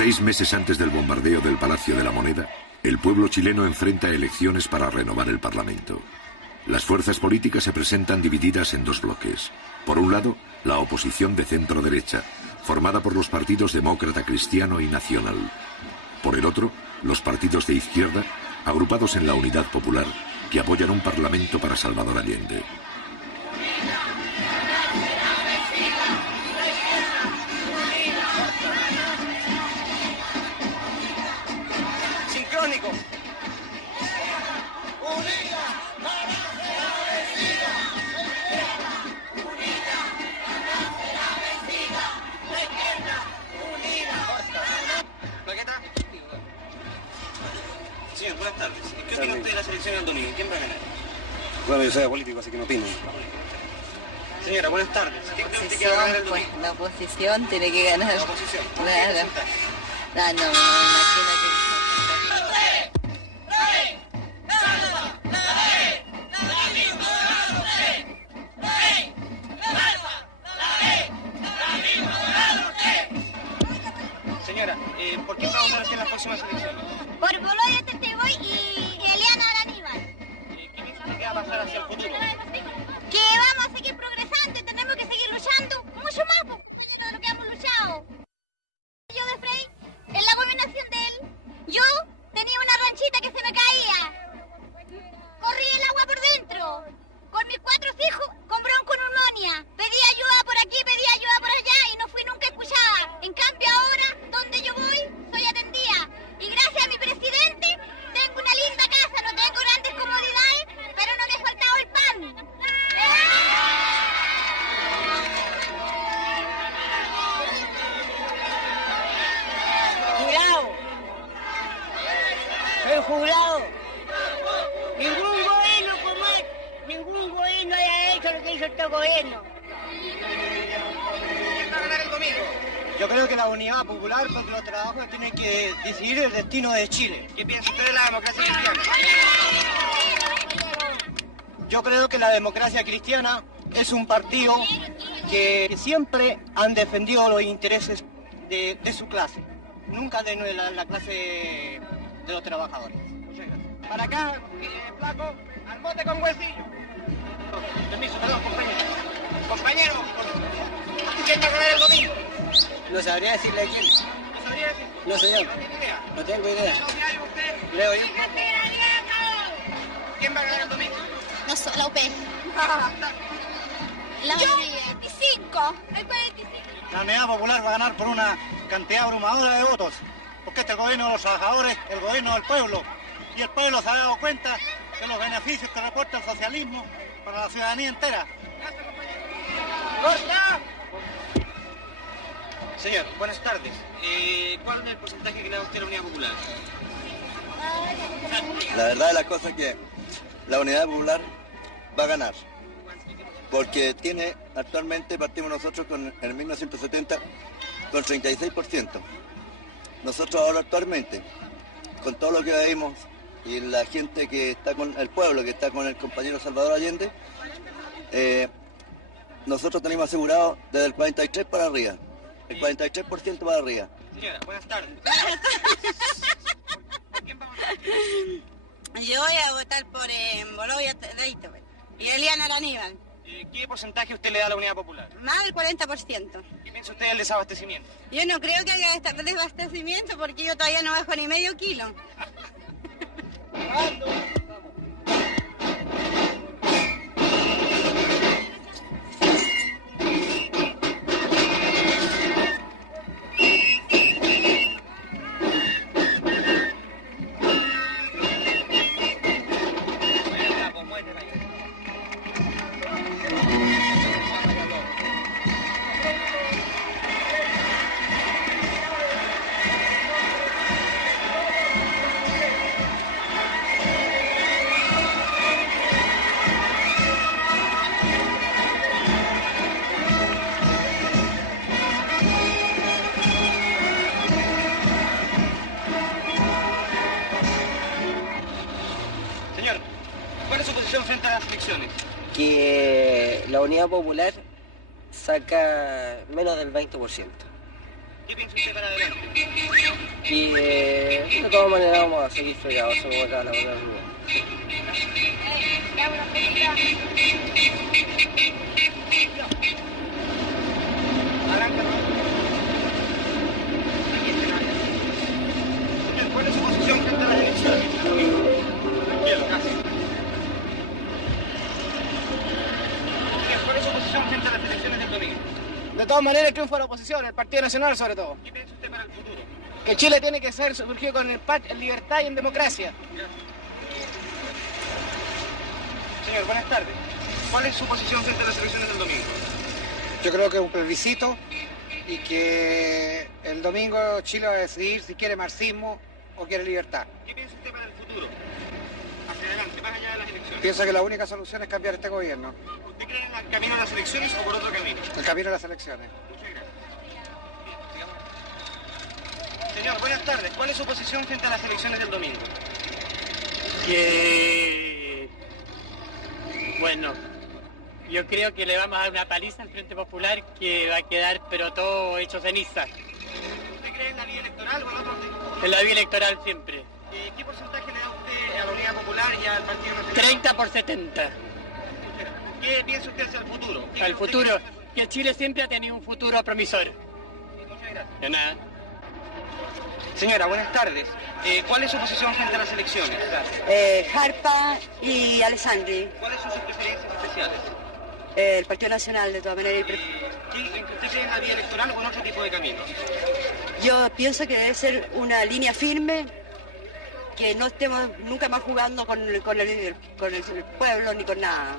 6 meses antes del bombardeo del Palacio de la Moneda, el pueblo chileno enfrenta elecciones para renovar el Parlamento. Las fuerzas políticas se presentan divididas en dos bloques. Por un lado, la oposición de centro-derecha, formada por los partidos Demócrata Cristiano y Nacional. Por el otro, los partidos de izquierda, agrupados en la Unidad Popular, que apoyan un parlamento para Salvador Allende. Sincrónico. Señor, buenas tardes. ¿Qué opina usted de la selección del domingo? ¿Quién va a ganar? Bueno, yo soy político, así que no opino. Señora, buenas tardes. ¿Qué cree usted que va a ganar el domingo? La oposición tiene que ganar. La oposición. Claro. No, imagínate. Señora, ¿por qué va a votar usted en las próximas elecciones? Por Boloya Teteboy y Eliana Araníbal. ¿Qué piensa usted que va a pasar hacia el futuro? Que vamos a seguir progresando y tenemos que seguir luchando mucho más de lo que hemos luchado. Yo de Frey, en la gobernación de él, yo tenía una ranchita que se me caía. Corría el agua por dentro. Con mis 4 hijos con bronconeumonía. Pedí ayuda por aquí, pedí ayuda por allá y no fui nunca escuchada. En cambio ahora, donde yo voy, soy atendida. Y gracias a mi presidente, tengo una linda casa, no tengo grandes comodidades, pero no me ha faltado el pan. Jubilado. Soy jubilado. Ningún gobierno haya hecho lo que hizo este gobierno. ¿Quién va a ganar el domingo? Yo creo que la Unidad Popular, porque los trabajadores tienen que decidir el destino de Chile. ¿Qué piensa usted de la democracia cristiana? Yo creo que la democracia cristiana es un partido que siempre han defendido los intereses de su clase, nunca de la clase de los trabajadores. Muchas gracias. Para acá, flaco, al bote con huesillo. Permiso, perdón, compañero. Compañero, ¿quién va a ganar el domingo? No sabría decirle quién. ¿No sabría decir? No, señor. ¿No tiene idea? No tengo idea. ¿No diario usted? Leo yo. ¿Quién va a ganar el domingo? No soy la UP. La yo, el 25. El 45. La Unidad Popular va a ganar por una cantidad abrumadora de votos, porque este es el gobierno de los trabajadores, el gobierno del pueblo, y el pueblo se ha dado cuenta de los beneficios que reporta el socialismo para la ciudadanía entera. Gracias, compañero. ¡Corta! Señor, buenas tardes. ¿Cuál es el porcentaje que le da usted a la Unidad Popular? La verdad de las cosas es que la Unidad Popular va a ganar, porque tiene actualmente, partimos nosotros en el 1970 con 36%. Nosotros ahora actualmente, con todo lo que vemos y la gente que está con el pueblo, que está con el compañero Salvador Allende, nosotros tenemos asegurado desde el 43 para arriba, el 43% para arriba. Señora, buenas tardes. ¿Por quién va a votar? Yo voy a votar por Boloya Teteboy y Eliana Araníbal. ¿Qué porcentaje usted le da a la Unidad Popular? Más del 40%. ¿Qué piensa usted del desabastecimiento? Yo no creo que haya desabastecimiento porque yo todavía no bajo ni medio kilo. ¿Cuál es su posición frente a las elecciones? Que la Unidad Popular saca menos del 20%. ¿Qué piensa usted para adelante? Y de todas maneras vamos a seguir fregados, eso como acá la verdad. ¿Cuál es su posición frente a las elecciones? Tranquilo, gracias. ¿Cuál es su posición frente a las elecciones del domingo? De todas maneras, el triunfo de la oposición, el Partido Nacional sobre todo. ¿Qué piensa usted para el futuro? Que Chile tiene que ser surgido con en libertad y en democracia. Señor, buenas tardes. ¿Cuál es su posición frente a las elecciones del domingo? Yo creo que es un plebiscito y que el domingo Chile va a decidir si quiere marxismo o quiere libertad. ¿Qué piensa usted para el futuro? Hacia adelante, más allá de las elecciones. Pienso que la única solución es cambiar este gobierno, ¿Usted cree en el camino a las elecciones o por otro camino? el camino de las elecciones. Muchas gracias. Señor, buenas tardes. ¿Cuál es su posición frente a las elecciones del domingo? Bueno, yo creo que le vamos a dar una paliza al Frente Popular que va a quedar pero todo hecho ceniza. ¿Usted cree en la vía electoral o en otro tipo? En la vía electoral siempre. ¿Qué porcentaje le da usted a la Unidad Popular y al Partido Nacional? 30 por 70. ¿Qué piensa usted hacia el futuro? Al futuro, que Chile siempre ha tenido un futuro promisor. Muchas gracias. De nada. Señora, buenas tardes. ¿Cuál es su posición frente a las elecciones? Jarpa y Alessandri, ¿Cuáles son sus preferencias especiales? el Partido Nacional de todas maneras. ¿Usted cree en la vía electoral o en otro tipo de camino? Yo pienso que debe ser una línea firme, que no estemos nunca más jugando con el pueblo ni con nada.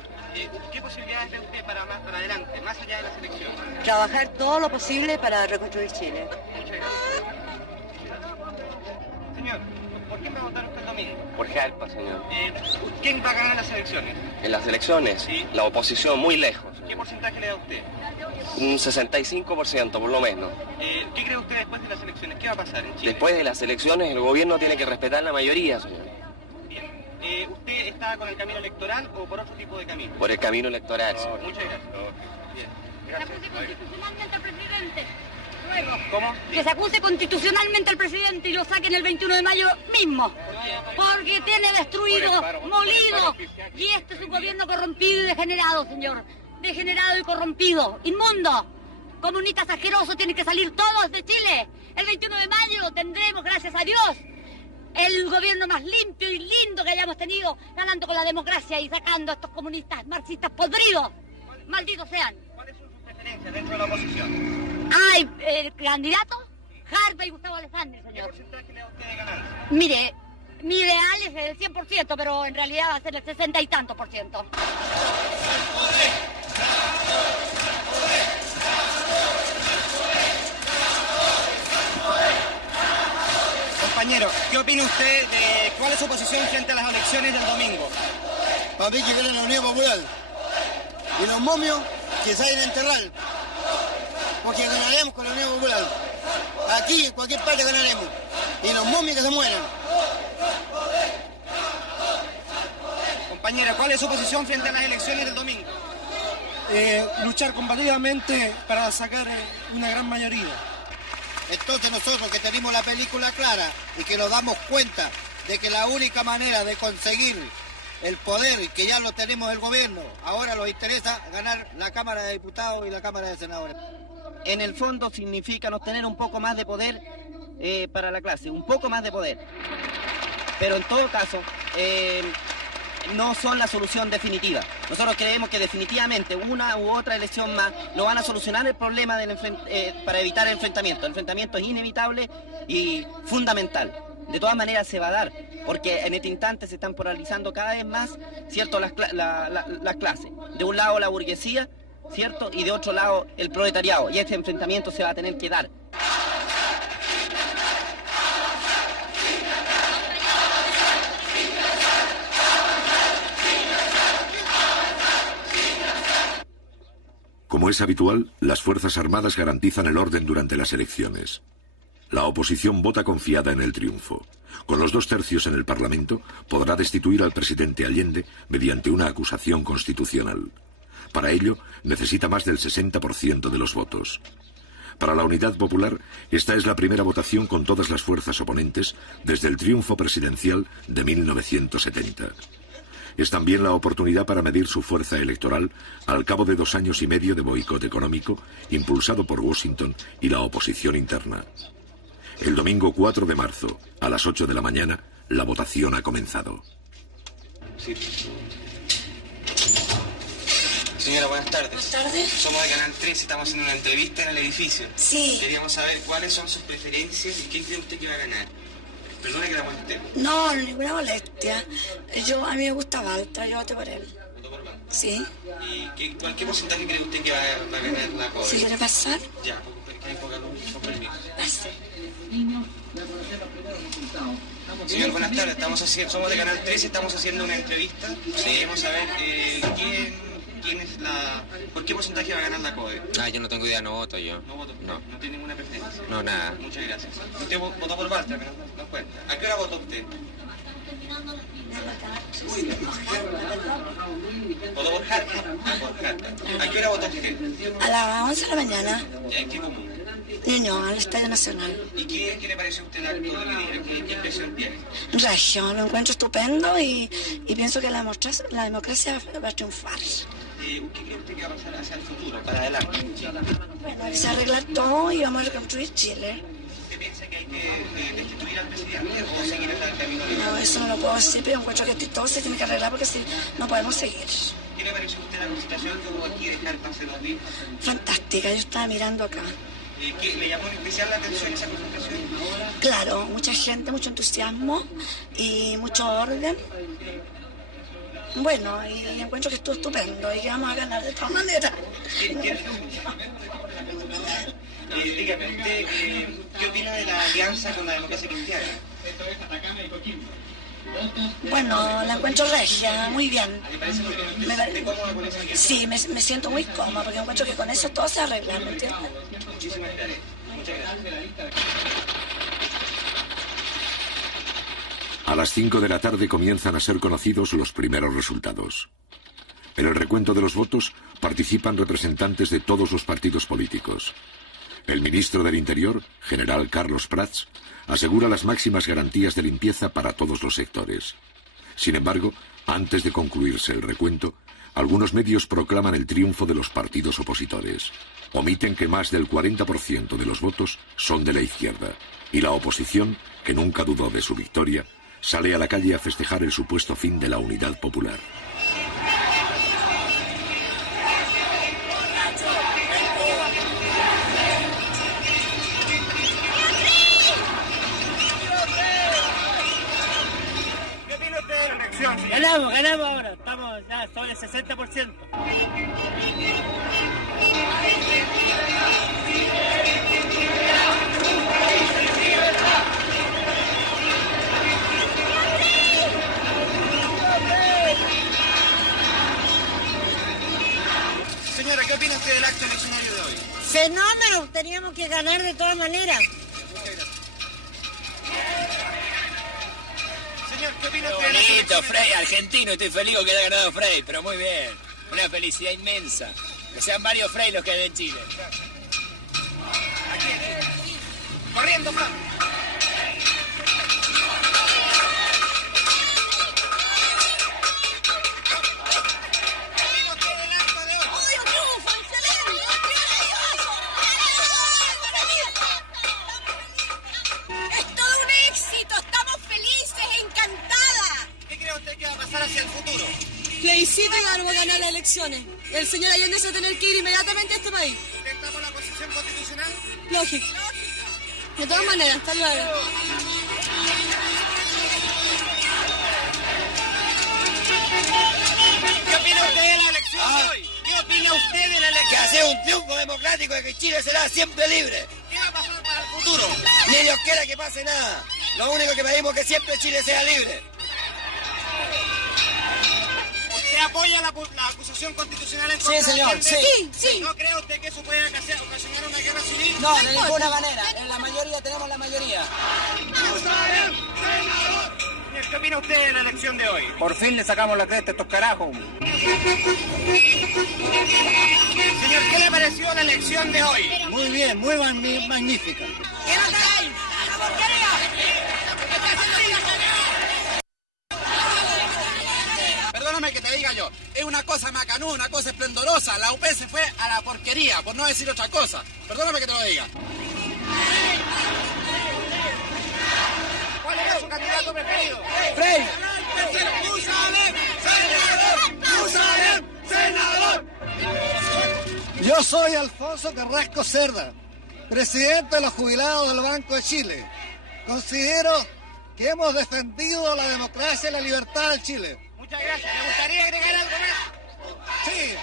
¿Qué posibilidades ve usted para más para adelante, más allá de las elecciones? Trabajar todo lo posible para reconstruir Chile. Muchas gracias. Señor, ¿por quién va a votar usted el domingo? Por Jarpa, señor. ¿Quién va a ganar las elecciones? En las elecciones, Sí. la oposición muy lejos. ¿Qué porcentaje le da usted? Un 65% por lo menos. ¿Qué cree usted después de las elecciones? ¿Qué va a pasar en Chile? Después de las elecciones el gobierno tiene que respetar la mayoría, señor. Bien. ¿Usted está con el camino electoral o por otro tipo de camino? Por el camino electoral, señor. Muchas gracias. Bien. Que se acuse constitucionalmente al presidente. Luego. ¿Cómo? Que se acuse constitucionalmente al presidente y lo saquen el 21 de mayo mismo. Porque tiene destruido, molido. Y este es un gobierno corrompido y degenerado, señor. Degenerado y corrompido. Inmundo. Comunistas asquerosos tienen que salir todos de Chile. El 21 de mayo tendremos, gracias a Dios, el gobierno más limpio y lindo que hayamos tenido, ganando con la democracia y sacando a estos comunistas marxistas podridos. Malditos sean. ¿Cuáles son sus preferencias dentro de la oposición? Ay, el candidato, Jarpa y Gustavo Alessandri, ¿Qué señor. porcentaje le da usted de ganancia? Mire, mi ideal es el 100%, pero en realidad va a ser el 60 y tanto por ciento. Compañero, ¿qué opina usted de cuál es su posición frente a las elecciones del domingo? Para mí que viene la Unión Popular. Y los momios que salen a enterrar. Porque ganaremos con la Unión Popular. Aquí, en cualquier parte ganaremos. Y los momios que se mueran. Compañero, ¿cuál es su posición frente a las elecciones del domingo? Luchar combativamente para sacar una gran mayoría. Entonces nosotros que tenemos la película clara y que nos damos cuenta de que la única manera de conseguir el poder, que ya lo tenemos el gobierno, ahora nos interesa ganar la Cámara de Diputados y la Cámara de Senadores. En el fondo significa obtener un poco más de poder para la clase, un poco más de poder. Pero en todo caso, no son la solución definitiva. Nosotros creemos que definitivamente una u otra elección más no van a solucionar el problema para evitar el enfrentamiento. El enfrentamiento es inevitable y fundamental. De todas maneras se va a dar, porque en este instante se están polarizando cada vez más, ¿cierto?, las clases. De un lado la burguesía, ¿cierto?, y de otro lado el proletariado. Y este enfrentamiento se va a tener que dar. Como es habitual, las Fuerzas Armadas garantizan el orden durante las elecciones. La oposición vota confiada en el triunfo. Con los 2 tercios en el Parlamento, podrá destituir al presidente Allende mediante una acusación constitucional. Para ello, necesita más del 60% de los votos. Para la Unidad Popular, esta es la primera votación con todas las fuerzas oponentes desde el triunfo presidencial de 1970. Es también la oportunidad para medir su fuerza electoral al cabo de 2 años y medio de boicot económico impulsado por Washington y la oposición interna. El domingo 4 de marzo, a las 8 de la mañana, la votación ha comenzado. Sí. Señora, buenas tardes. Buenas tardes. Somos de Canal 13, estamos haciendo una entrevista en el edificio. Sí. Queríamos saber cuáles son sus preferencias y qué cree usted que va a ganar. Perdone que la moleste. No, ninguna molestia. A mí me gusta Baltra, yo voté por él. ¿Votó por Baltra? Sí. ¿Y qué porcentaje cree usted que va a ganar la CODE? ¿Si quiere pasar? Ya, porque hay poca luz, con permiso. Pase. Señor, buenas tardes. Somos de Canal 13, estamos haciendo una entrevista. Queremos saber ¿por qué porcentaje va a ganar la CODE? Yo no tengo idea, no voto yo. No voto. No. No tiene ninguna preferencia. No, nada. Muchas gracias. Usted votó por Baltra, pero no cuenta. ¿A qué hora votó usted? ¿Votó por Jarta? Por Jarta. ¿A qué hora votó usted? A las 11 de la mañana. ¿En qué común? Niño, al Estadio Nacional. ¿Y qué le parece a usted el acto de hoy día? ¿Qué impresión tiene? Regio, lo encuentro estupendo y pienso que la democracia va a triunfar. ¿Qué cree usted que va a pasar hacia el futuro, para adelante? Bueno, hay que arreglar todo y vamos a reconstruir Chile. ¿Usted piensa que hay que destituir al presidente o seguir en el camino de No, eso no lo puedo decir, pero encuentro que todo se tiene que arreglar porque si no podemos seguir. ¿Qué le parece a usted la constitución que hubo aquí de Jarta hace 2 días? Fantástica, yo estaba mirando acá. ¿Le llamó en especial la atención esa concentración? Claro, mucha gente, mucho entusiasmo y mucho orden. Bueno, y encuentro que estuvo estupendo y que vamos a ganar de todas maneras. Dígame, ¿usted qué opina de la alianza con la democracia cristiana? Bueno, la encuentro regia, muy bien. ¿Le parece muy bien? ¿Usted se cómoda con esa alianza? Sí, me siento muy cómoda porque encuentro que con eso todo se arregla, ¿me entiendes? Muchísimas gracias. Muchas gracias. A las 5 de la tarde comienzan a ser conocidos los primeros resultados. En el recuento de los votos participan representantes de todos los partidos políticos. El ministro del Interior, general Carlos Prats, asegura las máximas garantías de limpieza para todos los sectores. Sin embargo, antes de concluirse el recuento, algunos medios proclaman el triunfo de los partidos opositores. Omiten que más del 40% de los votos son de la izquierda, y la oposición, que nunca dudó de su victoria, sale a la calle a festejar el supuesto fin de la Unidad Popular. ¿Qué opina usted de la elección? Ganamos ahora, estamos ya sobre el 60%. Señora, ¿qué opina usted del acto eleccionario de hoy? Fenómeno, teníamos que ganar de todas maneras. Señor, ¿qué opina Qué usted del acto bonito, eleccionario? Frey, argentino, estoy feliz con que haya ganado Frey, pero muy bien. Una felicidad inmensa. Que sean varios Frey los que hay en Chile. Corriendo, Fran. ¡Es todo un éxito! ¡Estamos felices, encantadas! ¿Qué cree usted que va a pasar hacia el futuro? Plebiscito y vamos a ganar las elecciones. El señor Allende se va a tener que ir inmediatamente a este país. ¿Usted está por la Constitución Constitucional? Lógico. De todas maneras, hasta luego. ¿Qué opina usted de la elección de hoy? ¿Qué opina usted de la elección? Que hace un triunfo democrático de que Chile será siempre libre. ¿Qué va a pasar para el futuro? Ni Dios quiera que pase nada. Lo único que pedimos es que siempre Chile sea libre. ¿Usted apoya la acusación constitucional en Sí, contra señor, de Allende? sí. Sí. ¿No cree usted que eso puede ocasionar una guerra civil? No, de ninguna manera. En la mayoría tenemos la mayoría. Señor, ¿qué opina usted de la elección de hoy? Por fin le sacamos la cresta a estos carajos. Señor, ¿qué le pareció la la elección de hoy? Muy bien, muy magnífica. ¿Qué no trae? ¡La porquería! Perdóname que te diga yo, es una cosa macanuda, una cosa esplendorosa. La UP se fue a la porquería, por no decir otra cosa. Perdóname que te lo diga. ¿Cuál es su candidato preferido? ¡Frey! ¡Musalem! ¡Senador! Yo soy Alfonso Carrasco Cerda, presidente de los jubilados del Banco de Chile. Considero que hemos defendido la democracia y la libertad de Chile. Muchas gracias. ¿Me gustaría agregar algo más? Sí.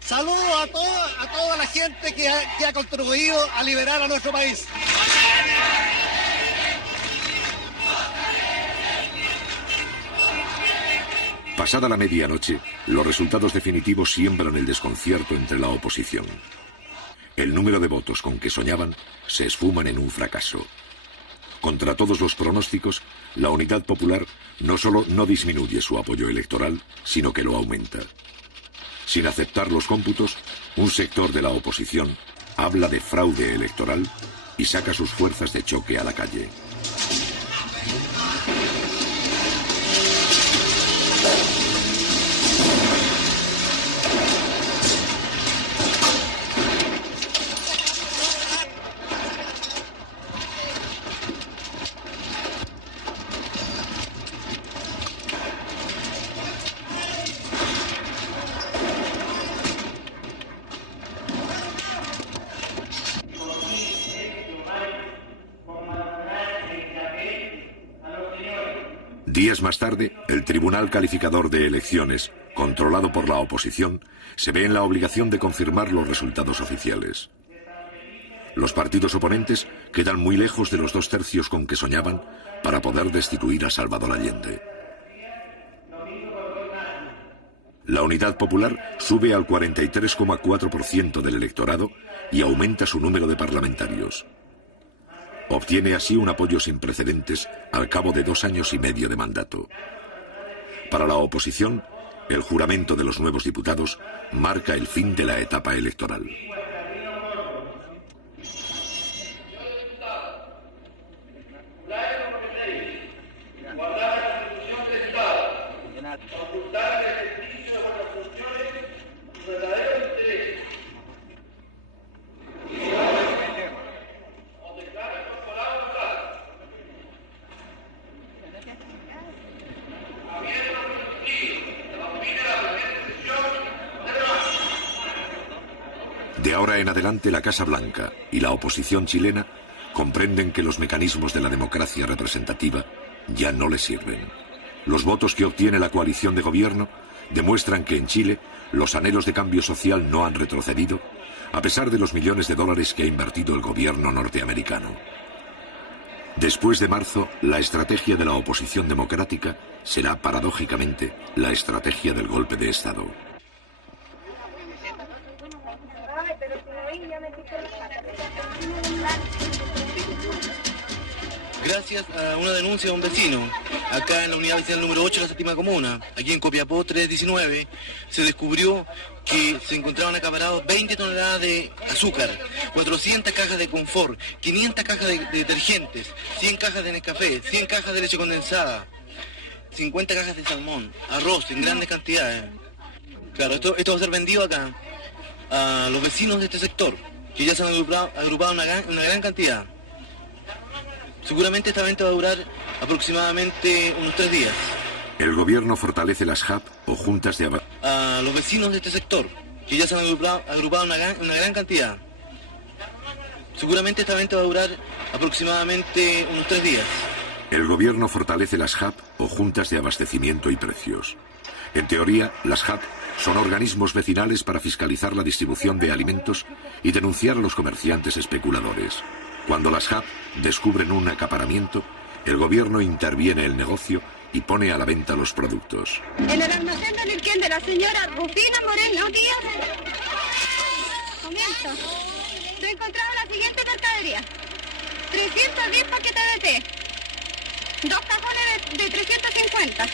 Saludo a toda la gente que ha contribuido a liberar a nuestro país. Pasada la medianoche, los resultados definitivos siembran el desconcierto entre la oposición. El número de votos con que soñaban se esfuman en un fracaso. Contra todos los pronósticos, la Unidad Popular no solo no disminuye su apoyo electoral, sino que lo aumenta. Sin aceptar los cómputos, un sector de la oposición habla de fraude electoral y saca sus fuerzas de choque a la calle. Días más tarde, el Tribunal Calificador de Elecciones, controlado por la oposición, se ve en la obligación de confirmar los resultados oficiales. Los partidos oponentes quedan muy lejos de los 2 tercios con que soñaban para poder destituir a Salvador Allende. La Unidad Popular sube al 43,4% del electorado y aumenta su número de parlamentarios. Obtiene así un apoyo sin precedentes al cabo de 2 años y medio de mandato. Para la oposición, el juramento de los nuevos diputados marca el fin de la etapa electoral. De ahora en adelante, la Casa Blanca y la oposición chilena comprenden que los mecanismos de la democracia representativa ya no les sirven. Los votos que obtiene la coalición de gobierno demuestran que en Chile los anhelos de cambio social no han retrocedido, a pesar de los millones de dólares que ha invertido el gobierno norteamericano. Después de marzo, la estrategia de la oposición democrática será, paradójicamente, la estrategia del golpe de Estado. Gracias a una denuncia de un vecino, acá en la unidad vecinal número 8 de la 7ª comuna, aquí en Copiapó 319, se descubrió que se encontraban acaparados 20 toneladas de azúcar, 400 cajas de confort, 500 cajas de detergentes, 100 cajas de Nescafé, 100 cajas de leche condensada, 50 cajas de salmón, arroz en grandes cantidades. Claro, esto va a ser vendido acá a los vecinos de este sector, que ya se han agrupado una gran cantidad. Seguramente esta venta va a durar aproximadamente unos 3 días. El gobierno fortalece las JAP o juntas de a los vecinos de este sector, que ya se han agrupado una gran cantidad. Seguramente esta venta va a durar aproximadamente unos 3 días. El gobierno fortalece las JAP o juntas de abastecimiento y precios. En teoría, las JAP son organismos vecinales para fiscalizar la distribución de alimentos y denunciar a los comerciantes especuladores. Cuando las JAP descubren un acaparamiento, el gobierno interviene el negocio y pone a la venta los productos. En el almacén del Irquén de la señora Rufina Moreno Díaz, comienzo. Se ha encontrado la siguiente mercadería: 310 paquetes de té, 2 cajones de 350,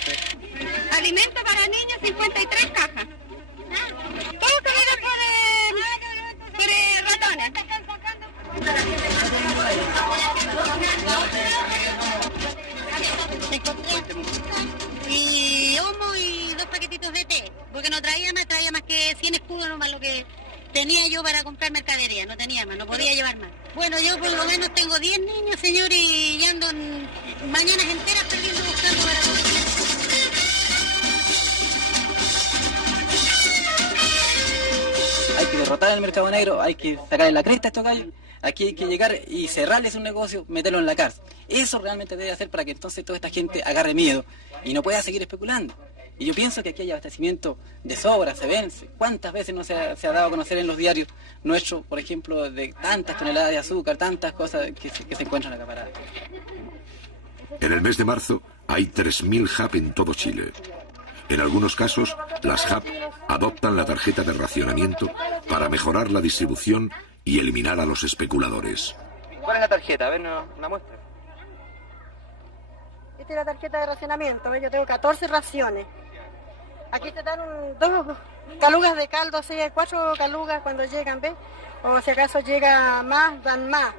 alimento para niños 53 cajas, todo porque no traía más que 100 escudos nomás lo que tenía yo para comprar mercadería, no tenía más, no podía llevar más. Bueno, yo por lo menos tengo 10 niños, señor, y ando mañanas enteras perdiendo buscando para comer. Hay que derrotar al mercado negro, hay que sacarle la cresta a estos gallos. Aquí hay que llegar y cerrarles un negocio, meterlo en la cárcel. Eso realmente debe hacer para que entonces toda esta gente agarre miedo y no pueda seguir especulando. Y yo pienso que aquí hay abastecimiento de sobra, se vence. ¿Cuántas veces no se ha dado a conocer en los diarios nuestros, por ejemplo, de tantas toneladas de azúcar, tantas cosas que se encuentran acaparadas? En el mes de marzo hay 3.000 HAP en todo Chile. En algunos casos, las HAP adoptan la tarjeta de racionamiento para mejorar la distribución y eliminar a los especuladores. ¿Cuál es la tarjeta? A ver, una muestra. Esta es la tarjeta de racionamiento, yo tengo 14 raciones. Aquí te dan 2 calugas de caldo, o sea, 4 calugas cuando llegan, ¿ves? O si acaso llega más, dan más.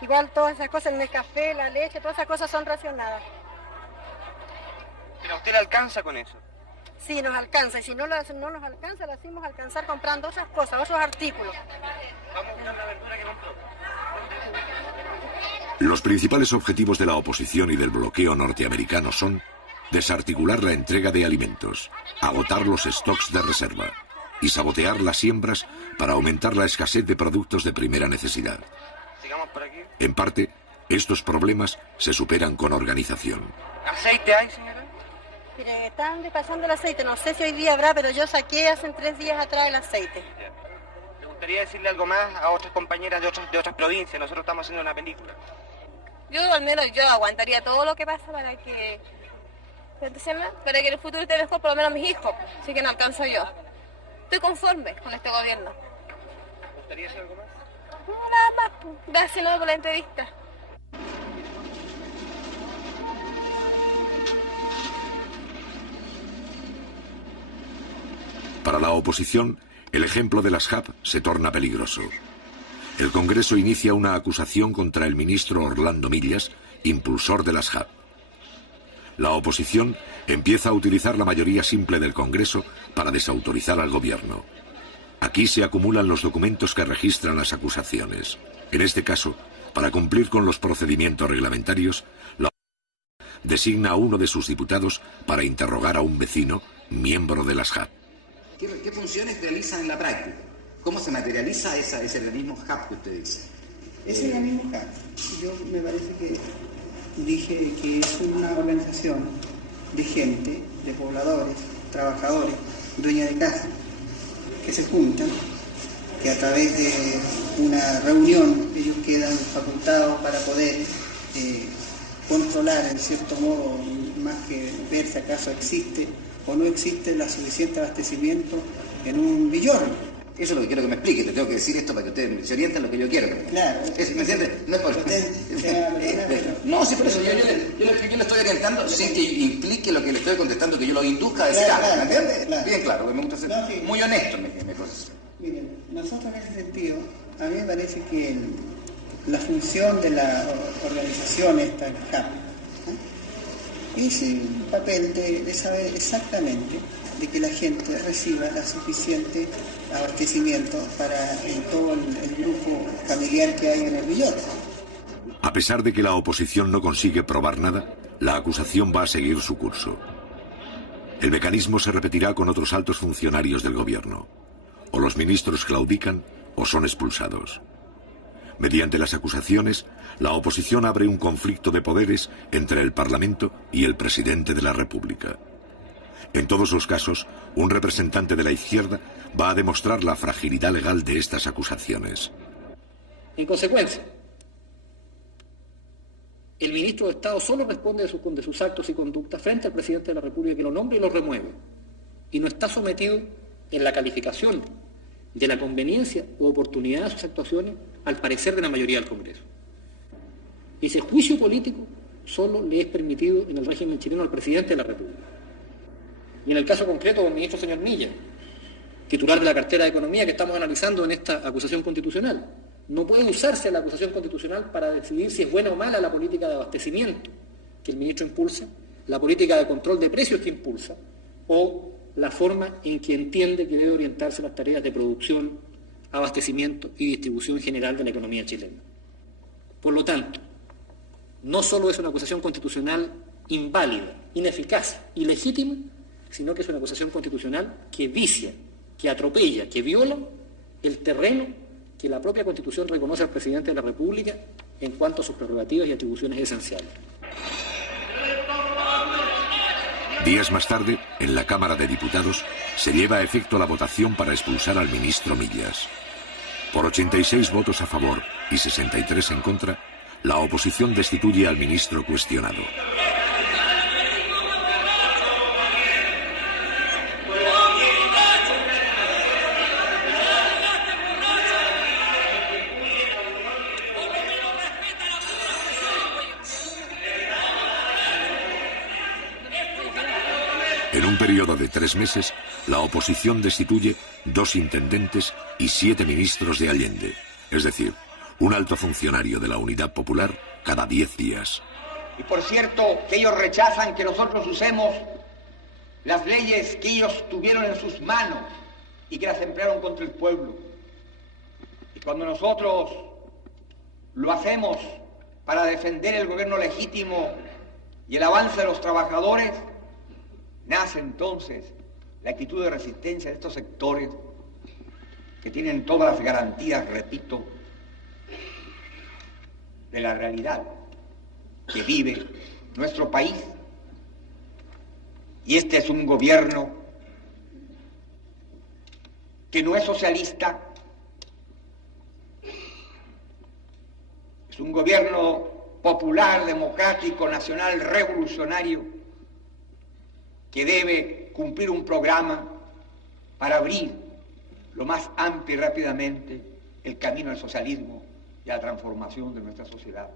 Igual todas esas cosas, el café, la leche, todas esas cosas son racionadas. ¿Pero a usted le alcanza con eso? Sí, nos alcanza, y si no nos alcanza, lo hacemos alcanzar comprando otras cosas, otros artículos. Vamos a buscar la verdura que compró. Los principales objetivos de la oposición y del bloqueo norteamericano son desarticular la entrega de alimentos, agotar los stocks de reserva y sabotear las siembras para aumentar la escasez de productos de primera necesidad. Sigamos por aquí. En parte, estos problemas se superan con organización. ¿Aceite hay, señora? Mire, están despachando el aceite, no sé si hoy día habrá, pero yo saqué hace 3 días atrás el aceite. Me gustaría decirle algo más a otras compañeras de otras provincias. Nosotros estamos haciendo una película. Yo al menos aguantaría todo lo que pasa para que en el futuro esté mejor, por lo menos mis hijos. Así que no alcanzo yo. Estoy conforme con este gobierno. ¿Me gustaría decir algo más? No, nada más. Gracias por la entrevista. Para la oposición, el ejemplo de las HAP se torna peligroso. El Congreso inicia una acusación contra el ministro Orlando Millas, impulsor de las HAP. La oposición empieza a utilizar la mayoría simple del Congreso para desautorizar al gobierno. Aquí se acumulan los documentos que registran las acusaciones. En este caso, para cumplir con los procedimientos reglamentarios, la oposición designa a uno de sus diputados para interrogar a un vecino, miembro de las HAP. ¿Qué funciones realizan en la práctica? ¿Cómo se materializa ese organismo HAP que usted dice? Ese organismo HAP, yo me parece que dije que es una organización de gente, de pobladores, trabajadores, dueños de casa, que se juntan, que a través de una reunión ellos quedan facultados para poder controlar en cierto modo, más que ver si acaso existe o no existe el suficiente abastecimiento en un villorrio. Eso es lo que quiero que me explique, te tengo que decir esto para que ustedes se orienten lo que yo quiero. Claro. ¿Me entiendes? No es por... No, sí, por eso yo le estoy orientando sin que implique lo que le estoy contestando, que yo lo induzca a decir algo, ¿me entiendes? Claro. Bien claro, que me gusta ser muy honesto en mi proceso. Miren, nosotros en ese sentido, a mí me parece que la función de la organización esta, el HAP, es el papel de saber exactamente de que la gente reciba la suficiente abastecimiento para todo el grupo familiar que hay en el villón. A pesar de que la oposición no consigue probar nada, la acusación va a seguir su curso. El mecanismo se repetirá con otros altos funcionarios del gobierno. O los ministros claudican o son expulsados. Mediante las acusaciones, la oposición abre un conflicto de poderes entre el Parlamento y el presidente de la República. En todos los casos, un representante de la izquierda va a demostrar la fragilidad legal de estas acusaciones. En consecuencia, el ministro de Estado solo responde de sus actos y conductas frente al presidente de la República, que lo nombra y lo remueve, y no está sometido en la calificación de la conveniencia u oportunidad de sus actuaciones al parecer de la mayoría del Congreso. Ese juicio político solo le es permitido en el régimen chileno al presidente de la República. Y en el caso concreto del ministro señor Millas, titular de la cartera de Economía que estamos analizando en esta acusación constitucional, no puede usarse la acusación constitucional para decidir si es buena o mala la política de abastecimiento que el ministro impulsa, la política de control de precios que impulsa, o la forma en que entiende que debe orientarse las tareas de producción, abastecimiento y distribución general de la economía chilena. Por lo tanto, no solo es una acusación constitucional inválida, ineficaz, ilegítima, sino que es una acusación constitucional que vicia, que atropella, que viola el terreno que la propia Constitución reconoce al presidente de la República en cuanto a sus prerrogativas y atribuciones esenciales. Días más tarde, en la Cámara de Diputados, se lleva a efecto la votación para expulsar al ministro Millas. Por 86 votos a favor y 63 en contra, la oposición destituye al ministro cuestionado. En un periodo de 3 meses, la oposición destituye 2 intendentes y 7 ministros de Allende, es decir, un alto funcionario de la Unidad Popular cada 10 días. Y por cierto, que ellos rechazan que nosotros usemos las leyes que ellos tuvieron en sus manos y que las emplearon contra el pueblo. Y cuando nosotros lo hacemos para defender el gobierno legítimo y el avance de los trabajadores, nace entonces la actitud de resistencia de estos sectores que tienen todas las garantías, repito, de la realidad que vive nuestro país. Y este es un gobierno que no es socialista, es un gobierno popular, democrático, nacional, revolucionario, que debe cumplir un programa para abrir lo más amplio y rápidamente el camino al socialismo y a la transformación de nuestra sociedad.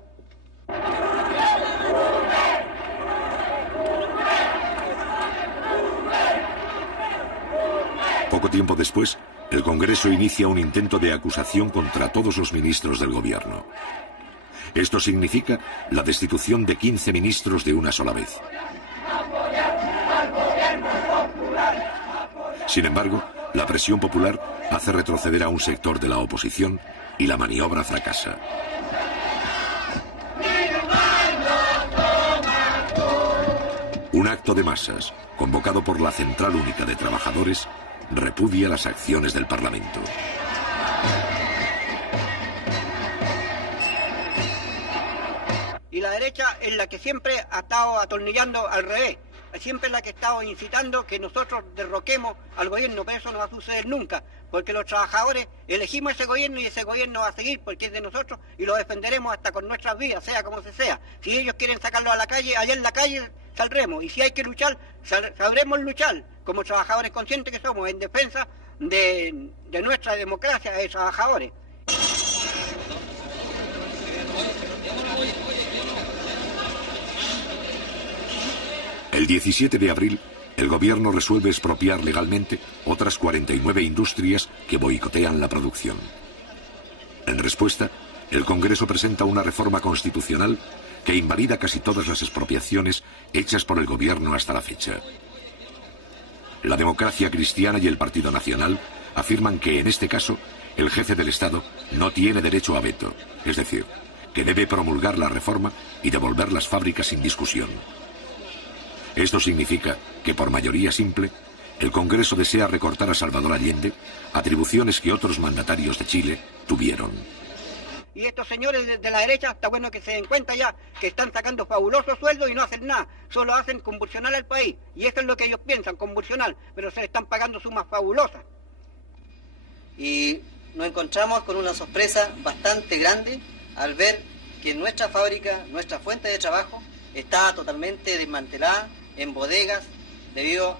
Poco tiempo después, el Congreso inicia un intento de acusación contra todos los ministros del gobierno. Esto significa la destitución de 15 ministros de una sola vez. Sin embargo, la presión popular hace retroceder a un sector de la oposición y la maniobra fracasa. Un acto de masas, convocado por la Central Única de Trabajadores, repudia las acciones del Parlamento. Y la derecha es la que siempre ha estado atornillando al revés. Siempre es la que ha estado incitando que nosotros derroquemos al gobierno, pero eso no va a suceder nunca, porque los trabajadores elegimos ese gobierno y ese gobierno va a seguir porque es de nosotros y lo defenderemos hasta con nuestras vidas, sea como se sea. Si ellos quieren sacarlo a la calle, allá en la calle saldremos, y si hay que luchar, sabremos luchar como trabajadores conscientes que somos en defensa de nuestra democracia de trabajadores. El 17 de abril, el gobierno resuelve expropiar legalmente otras 49 industrias que boicotean la producción. En respuesta, el Congreso presenta una reforma constitucional que invalida casi todas las expropiaciones hechas por el gobierno hasta la fecha. La Democracia Cristiana y el Partido Nacional afirman que, en este caso, el jefe del Estado no tiene derecho a veto, es decir, que debe promulgar la reforma y devolver las fábricas sin discusión. Esto significa que, por mayoría simple, el Congreso desea recortar a Salvador Allende atribuciones que otros mandatarios de Chile tuvieron. Y estos señores de la derecha, está bueno que se den cuenta ya que están sacando fabulosos sueldos y no hacen nada, solo hacen convulsionar al país. Y eso es lo que ellos piensan, convulsionar, pero se están pagando sumas fabulosas. Y nos encontramos con una sorpresa bastante grande al ver que nuestra fábrica, nuestra fuente de trabajo, está totalmente desmantelada en bodegas debido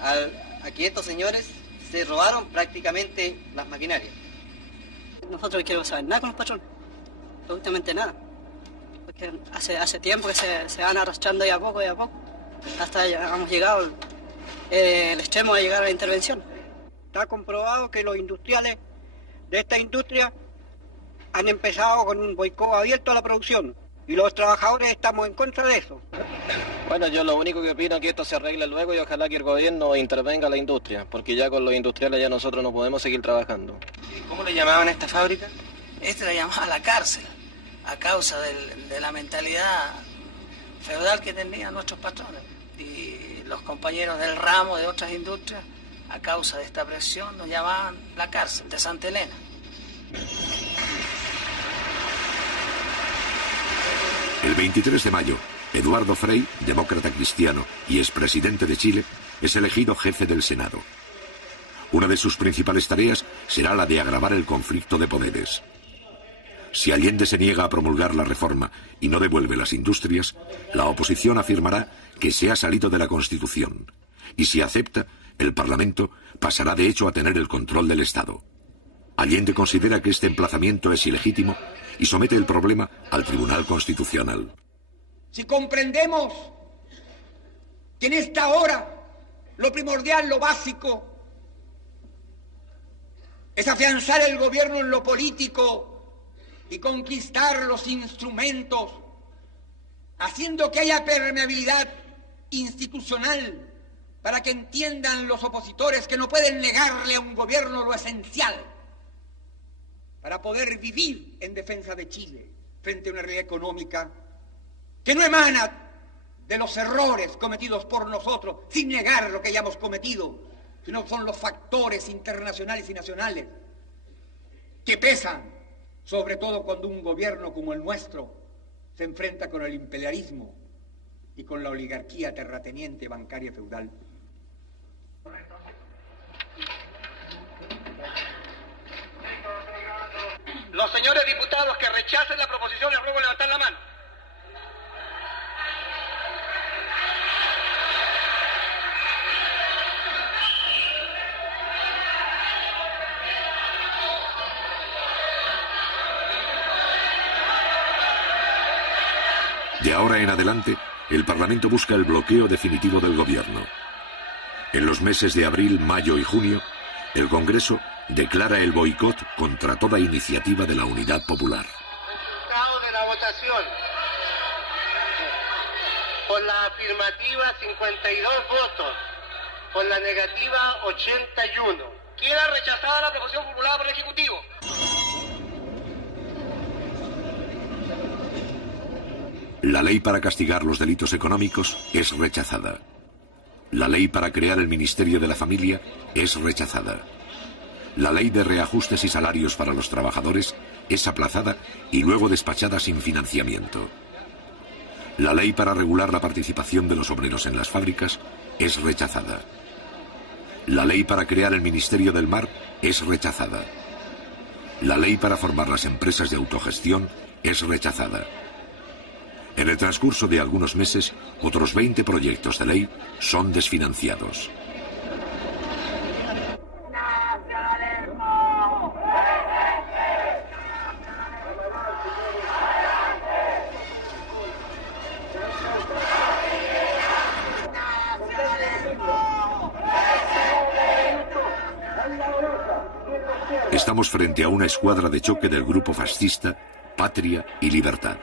a que estos señores se robaron prácticamente las maquinarias. Nosotros no queremos saber nada con los patrones, absolutamente nada, porque hace tiempo que se van arrastrando de a poco, hasta hemos llegado el extremo de llegar a la intervención. Está comprobado que los industriales de esta industria han empezado con un boicot abierto a la producción, y Y los trabajadores estamos en contra de eso. Bueno, yo lo único que opino es que esto se arregle luego y ojalá que el gobierno intervenga a la industria, porque ya con los industriales ya nosotros no podemos seguir trabajando. ¿Cómo le llamaban a esta fábrica? Este la llamaba la cárcel, a causa de la mentalidad feudal que tenían nuestros patrones. Y los compañeros del ramo de otras industrias, a causa de esta presión, nos llamaban la cárcel de Santa Elena. El 23 de mayo, Eduardo Frei, demócrata cristiano y expresidente de Chile, es elegido jefe del Senado. Una de sus principales tareas será la de agravar el conflicto de poderes. Si Allende se niega a promulgar la reforma y no devuelve las industrias, la oposición afirmará que se ha salido de la Constitución. Y si acepta, el Parlamento pasará de hecho a tener el control del Estado. Allende considera que este emplazamiento es ilegítimo y somete el problema al Tribunal Constitucional. Si comprendemos que en esta hora lo primordial, lo básico, es afianzar el gobierno en lo político y conquistar los instrumentos, haciendo que haya permeabilidad institucional para que entiendan los opositores que no pueden negarle a un gobierno lo esencial para poder vivir en defensa de Chile frente a una realidad económica que no emana de los errores cometidos por nosotros, sin negar lo que hayamos cometido, sino son los factores internacionales y nacionales que pesan, sobre todo cuando un gobierno como el nuestro se enfrenta con el imperialismo y con la oligarquía terrateniente bancaria feudal. Los señores diputados que rechacen la proposición les ruego levantar la mano. De ahora en adelante, el Parlamento busca el bloqueo definitivo del gobierno. En los meses de abril, mayo y junio, el Congreso declara el boicot contra toda iniciativa de la Unidad Popular. Resultado de la votación. Por la afirmativa 52 votos, por la negativa 81. Queda rechazada la proposición formulada por el Ejecutivo. La ley para castigar los delitos económicos es rechazada. La ley para crear el Ministerio de la Familia es rechazada. La ley de reajustes y salarios para los trabajadores es aplazada y luego despachada sin financiamiento. La ley para regular la participación de los obreros en las fábricas es rechazada. La ley para crear el Ministerio del Mar es rechazada. La ley para formar las empresas de autogestión es rechazada. En el transcurso de algunos meses, otros 20 proyectos de ley son desfinanciados. Estamos frente a una escuadra de choque del grupo fascista Patria y Libertad.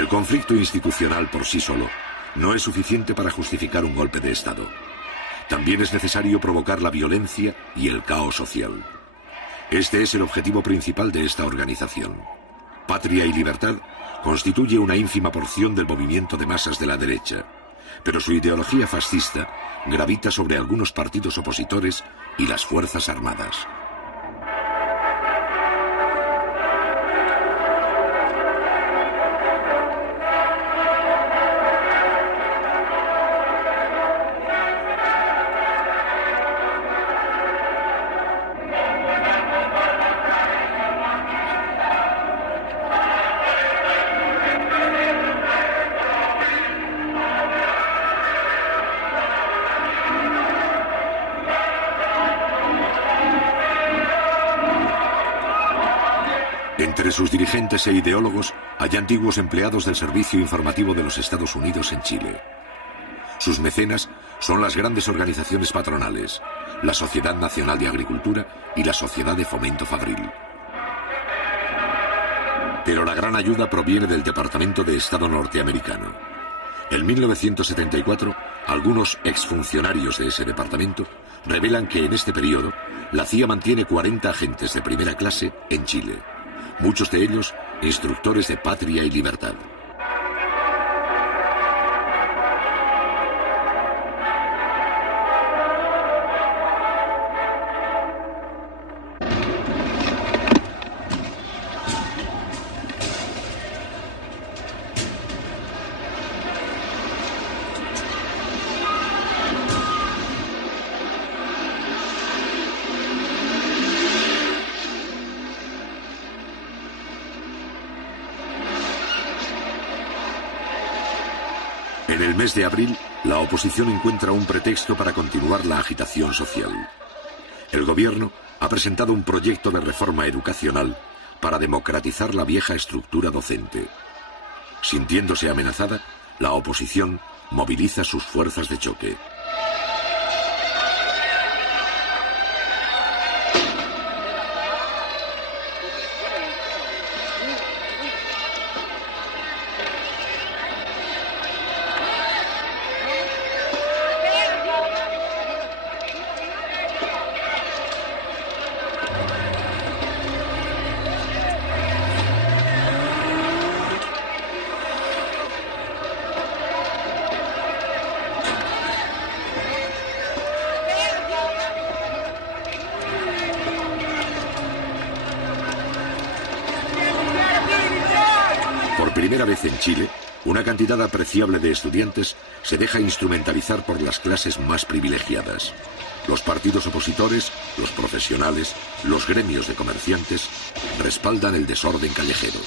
El conflicto institucional por sí solo no es suficiente para justificar un golpe de Estado. También es necesario provocar la violencia y el caos social. Este es el objetivo principal de esta organización. Patria y Libertad constituye una ínfima porción del movimiento de masas de la derecha, pero su ideología fascista gravita sobre algunos partidos opositores y las Fuerzas Armadas. Entre sus dirigentes e ideólogos hay antiguos empleados del Servicio Informativo de los Estados Unidos en Chile. Sus mecenas son las grandes organizaciones patronales, la Sociedad Nacional de Agricultura y la Sociedad de Fomento Fabril. Pero la gran ayuda proviene del Departamento de Estado norteamericano. En 1974, algunos exfuncionarios de ese departamento revelan que en este periodo la CIA mantiene 40 agentes de primera clase en Chile, muchos de ellos instructores de patria y libertad. En el mes de abril, la oposición encuentra un pretexto para continuar la agitación social. El gobierno ha presentado un proyecto de reforma educacional para democratizar la vieja estructura docente. Sintiéndose amenazada, la oposición moviliza sus fuerzas de choque. Por primera vez en Chile, una cantidad apreciable de estudiantes se deja instrumentalizar por las clases más privilegiadas. Los partidos opositores, los profesionales, los gremios de comerciantes respaldan el desorden callejero.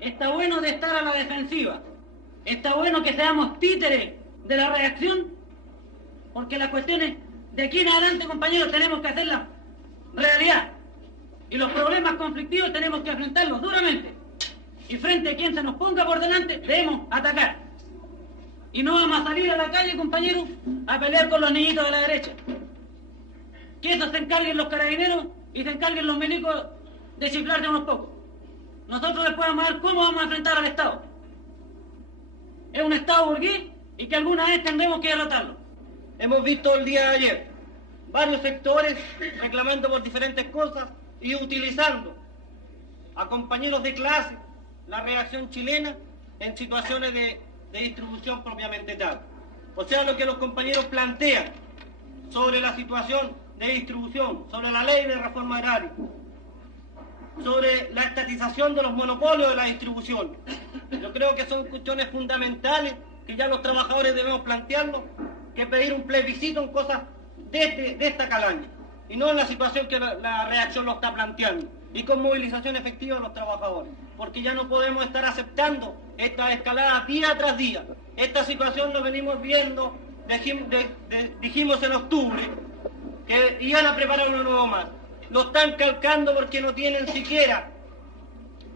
Está bueno de estar a la defensiva. Está bueno que seamos títeres de la reacción, porque las cuestiones de aquí en adelante, compañeros, tenemos que hacerlas realidad. Y los problemas conflictivos tenemos que enfrentarlos duramente. Y frente a quien se nos ponga por delante, debemos atacar. Y no vamos a salir a la calle, compañeros, a pelear con los niñitos de la derecha. Que eso se encarguen los carabineros y se encarguen los milicos de chiflar de unos pocos. Nosotros después vamos a ver cómo vamos a enfrentar al Estado. Es un Estado burgués y que alguna vez tendremos que derrotarlo. Hemos visto el día de ayer varios sectores reclamando por diferentes cosas y utilizando a compañeros de clase la reacción chilena en situaciones de distribución propiamente tal. O sea, lo que los compañeros plantean sobre la situación de distribución, sobre la ley de reforma agraria, sobre la estatización de los monopolios de la distribución. Yo creo que son cuestiones fundamentales que ya los trabajadores debemos plantearlo, que pedir un plebiscito en cosas de esta calaña, y no en la situación que la reacción lo está planteando, y con movilización efectiva de los trabajadores, porque ya no podemos estar aceptando esta escalada día tras día. Esta situación lo venimos viendo, dijimos en octubre, que iban a preparar uno nuevo más. Lo están calcando porque no tienen siquiera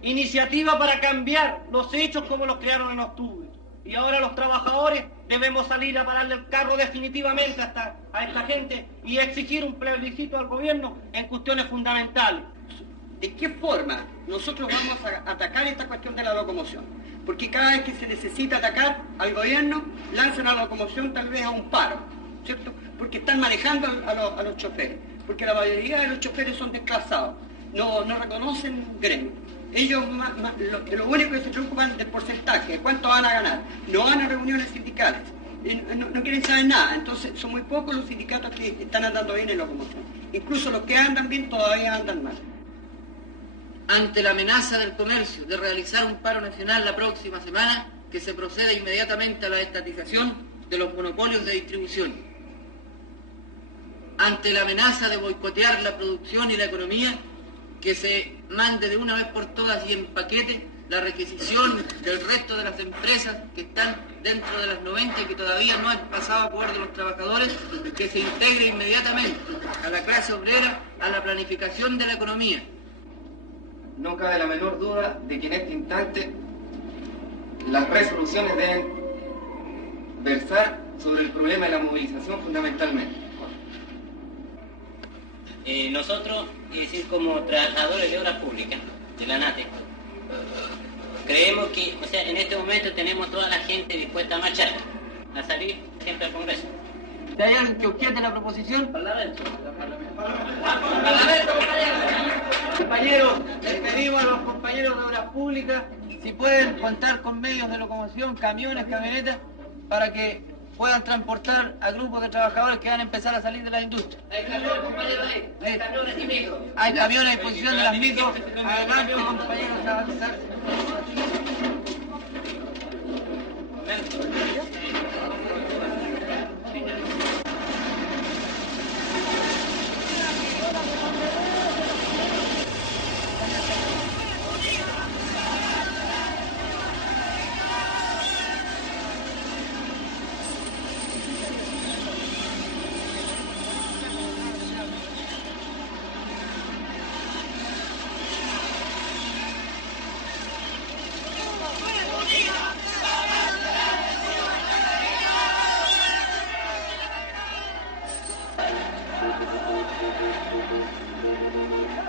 iniciativa para cambiar los hechos como los crearon en octubre. Y ahora los trabajadores debemos salir a pararle el carro definitivamente a esta gente y exigir un plebiscito al gobierno en cuestiones fundamentales. ¿De qué forma nosotros vamos a atacar esta cuestión de la locomoción? Porque cada vez que se necesita atacar al gobierno, lanzan a la locomoción tal vez a un paro, ¿cierto? Porque están manejando a los choferes. Porque la mayoría de los choferes son desclasados, no reconocen gremio. Ellos lo único que se preocupan del porcentaje, de cuánto van a ganar. No van a reuniones sindicales, no quieren saber nada. Entonces son muy pocos los sindicatos que están andando bien en locomoción. Incluso los que andan bien todavía andan mal. Ante la amenaza del comercio de realizar un paro nacional la próxima semana, que se proceda inmediatamente a la estatización de los monopolios de distribución. Ante la amenaza de boicotear la producción y la economía, que se mande de una vez por todas y en paquete la requisición del resto de las empresas que están dentro de las 90 y que todavía no han pasado a poder de los trabajadores, que se integre inmediatamente a la clase obrera, a la planificación de la economía. No cabe la menor duda de que en este instante las resoluciones deben versar sobre el problema de la movilización fundamentalmente. Nosotros, es decir, como trabajadores de obras públicas, de la NATE, creemos que, o sea, en este momento tenemos toda la gente dispuesta a marchar, a salir siempre al Congreso. ¿Hay alguien que objete la proposición? Parlamento. Compañeros, les pedimos a los compañeros de obras públicas si pueden contar con medios de locomoción, camiones, camionetas, para que puedan transportar a grupos de trabajadores que van a empezar a salir de la industria. Hay camiones, compañeros, hay camiones y micros. Hay camiones a disposición de las micros. Adelante, compañeros, a avanzar.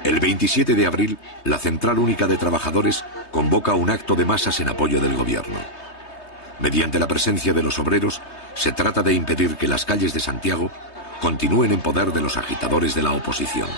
El 27 de abril, la Central Única de Trabajadores convoca un acto de masas en apoyo del gobierno. Mediante la presencia de los obreros, se trata de impedir que las calles de Santiago continúen en poder de los agitadores de la oposición.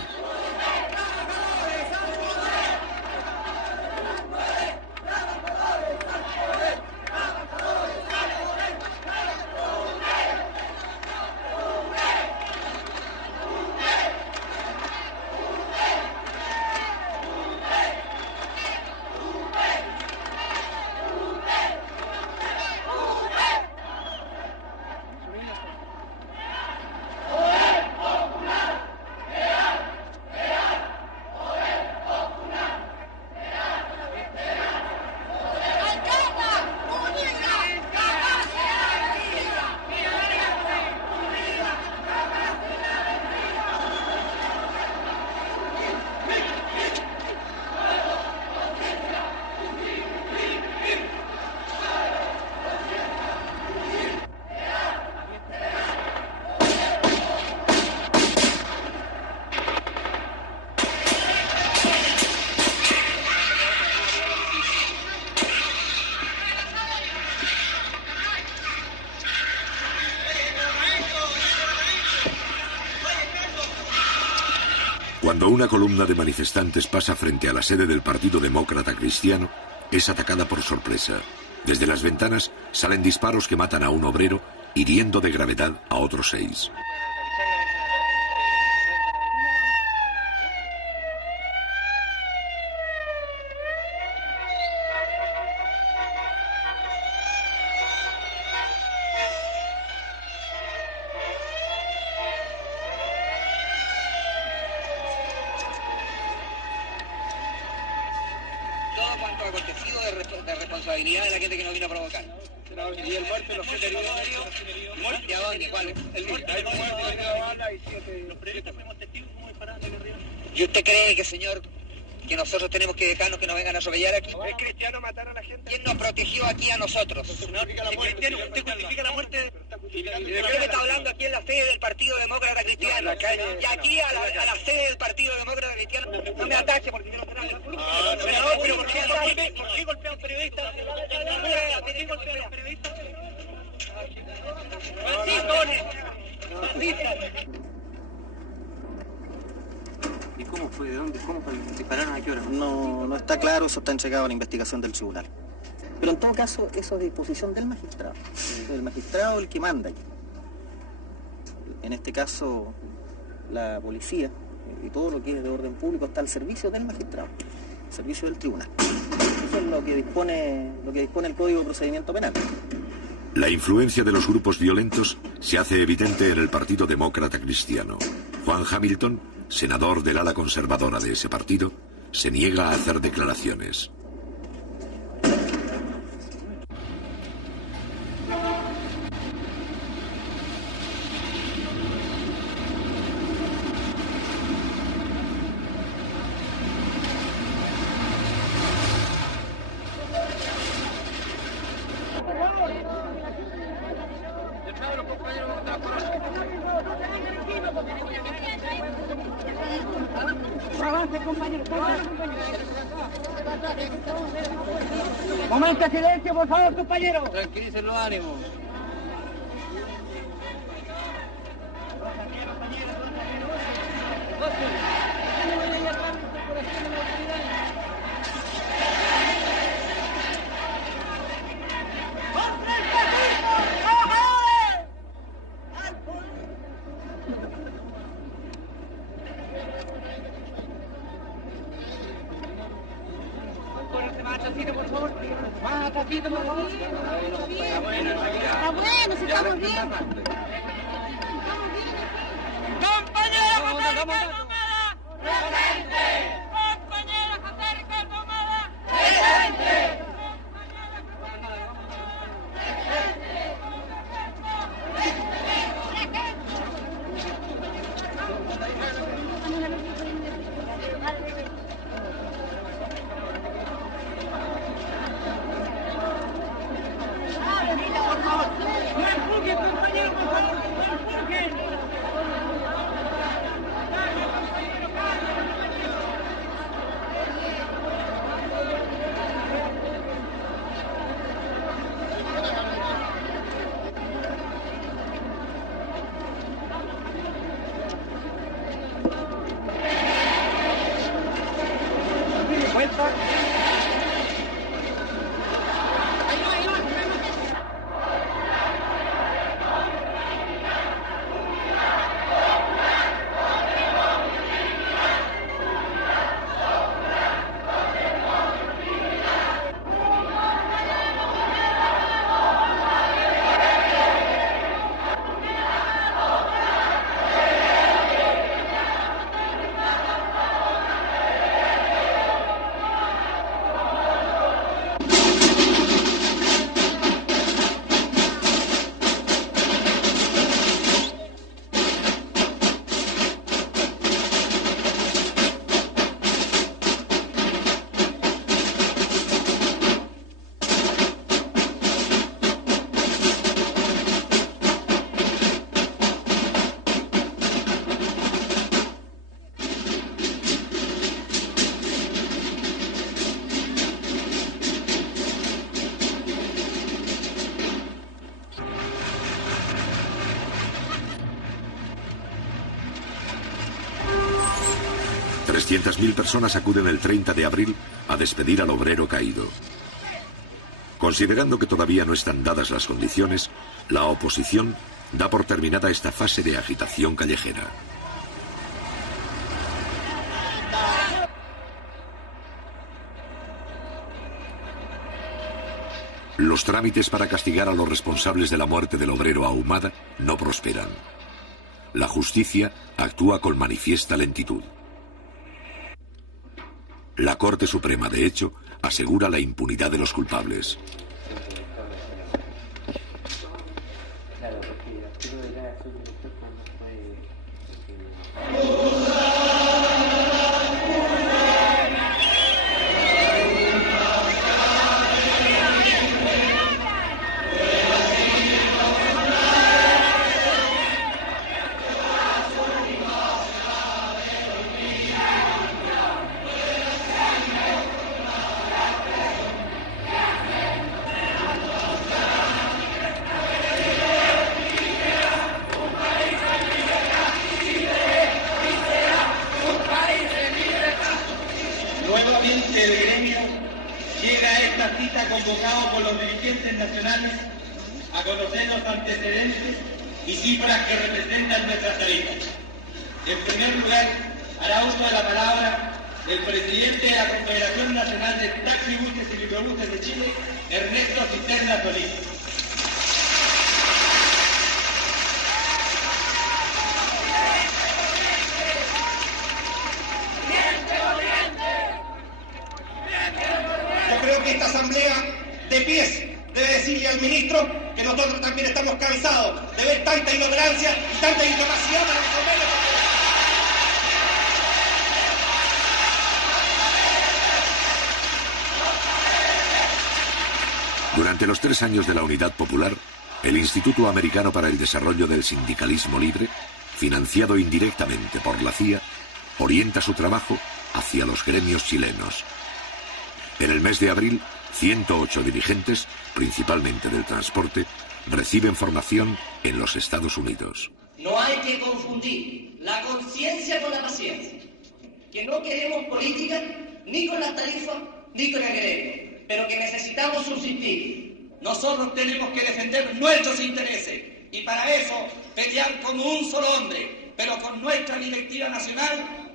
Cuando una columna de manifestantes pasa frente a la sede del Partido Demócrata Cristiano, es atacada por sorpresa. Desde las ventanas salen disparos que matan a un obrero, hiriendo de gravedad a otros 6. De responsabilidad de la gente que nos vino a provocar. Y el muerto, los 7 heridos. ¿Y a dónde? ¿Cuál es? El mismo. Hay 2 muertos en la bala y 7. Los periodistas fuimos testigos cómo disparaban de arriba. ¿Y usted cree que, señor, que nosotros tenemos que dejarnos que nos vengan a atropellar aquí? ¿Es cristiano matar a la gente? ¿Quién nos protegió aquí a nosotros? Cristiano, usted justifica la muerte. Creo que está hablando aquí en la sede del Partido Demócrata Cristiano. Y aquí a la sede del Partido Demócrata Cristiano. No me ataque porque yo no sé nada. Pero ¿por qué golpean periodistas? ¿Por qué golpean periodistas? ¿Y cómo fue? ¿De dónde? ¿Cómo dispararon? ¿A qué hora? No está claro, eso está entregado a la investigación del tribunal. Pero en todo caso, eso es de disposición del magistrado. El magistrado es el que manda aquí. En este caso, la policía y todo lo que es de orden público está al servicio del magistrado, al servicio del tribunal. Eso es lo que dispone el Código de Procedimiento Penal. La influencia de los grupos violentos se hace evidente en el Partido Demócrata Cristiano. Juan Hamilton, senador del ala conservadora de ese partido, se niega a hacer declaraciones. Momento de silencio, por favor, compañero. Tranquilicen los ánimos. Está bueno, si estamos bien. ¡Compañero José Ricardo Ahumada! ¡Presente! ¡Compañero José Ricardo Ahumada! ¡Presente! Por favor, no empujen, compañero, por favor, no empujen. ¿Vuelta? Mil personas acuden el 30 de abril a despedir al obrero caído. Considerando que todavía no están dadas las condiciones, la oposición da por terminada esta fase de agitación callejera. Los trámites para castigar a los responsables de la muerte del obrero Ahumada no prosperan. La justicia actúa con manifiesta lentitud. La Corte Suprema, de hecho, asegura la impunidad de los culpables. Nuevamente el gremio llega a esta cita convocado por los dirigentes nacionales a conocer los antecedentes y cifras que representan nuestras tarifas. En primer lugar, hará uso de la palabra el presidente de la Confederación Nacional de Taxibuses y Microbuses de Chile, Ernesto Cisterna Solís. decirle al ministro que nosotros también estamos cansados de ver tanta ignorancia y tanta incapacidad para resolver. Durante los 3 años de la Unidad Popular, el Instituto Americano para el Desarrollo del Sindicalismo Libre, financiado indirectamente por la CIA, orienta su trabajo hacia los gremios chilenos. En el mes de abril, 108 dirigentes, principalmente del transporte, reciben formación en los Estados Unidos. No hay que confundir la conciencia con la paciencia, que no queremos política ni con las tarifas ni con el gremio, pero que necesitamos subsistir. Nosotros tenemos que defender nuestros intereses y para eso pelear como un solo hombre, pero con nuestra directiva nacional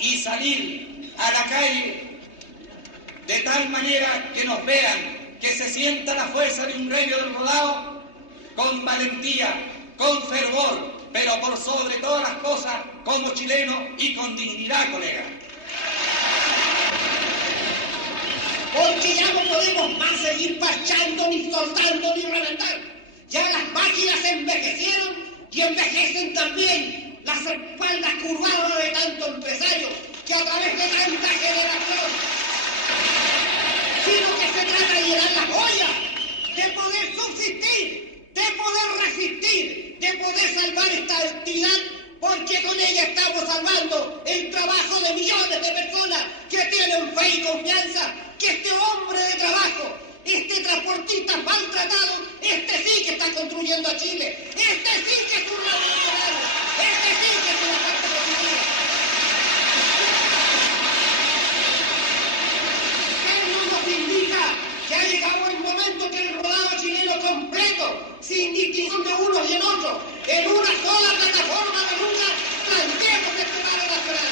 y salir a la calle de tal manera que nos vean, que se sienta la fuerza de un gremio del rodado con valentía, con fervor, pero por sobre todas las cosas como chileno y con dignidad, colega. Porque ya no podemos más seguir parchando, ni soltando, ni reventar. Ya las máquinas envejecieron y envejecen también las espaldas curvadas de tantos empresarios que a través de tanta generación, sino que se trata de llenar las ollas, de poder subsistir, de poder resistir, de poder salvar esta actividad, porque con ella estamos salvando el trabajo de millones de personas que tienen fe y confianza que este hombre de trabajo, este transportista maltratado, este sí que está construyendo a Chile, este sí que es un revolucionario, este sí que es una parte positiva. Esto nos indica que ha llegado el momento que el rodado chileno completo, sin distinción de unos y en otros, en una sola plataforma de lucha, planteemos este paro nacional.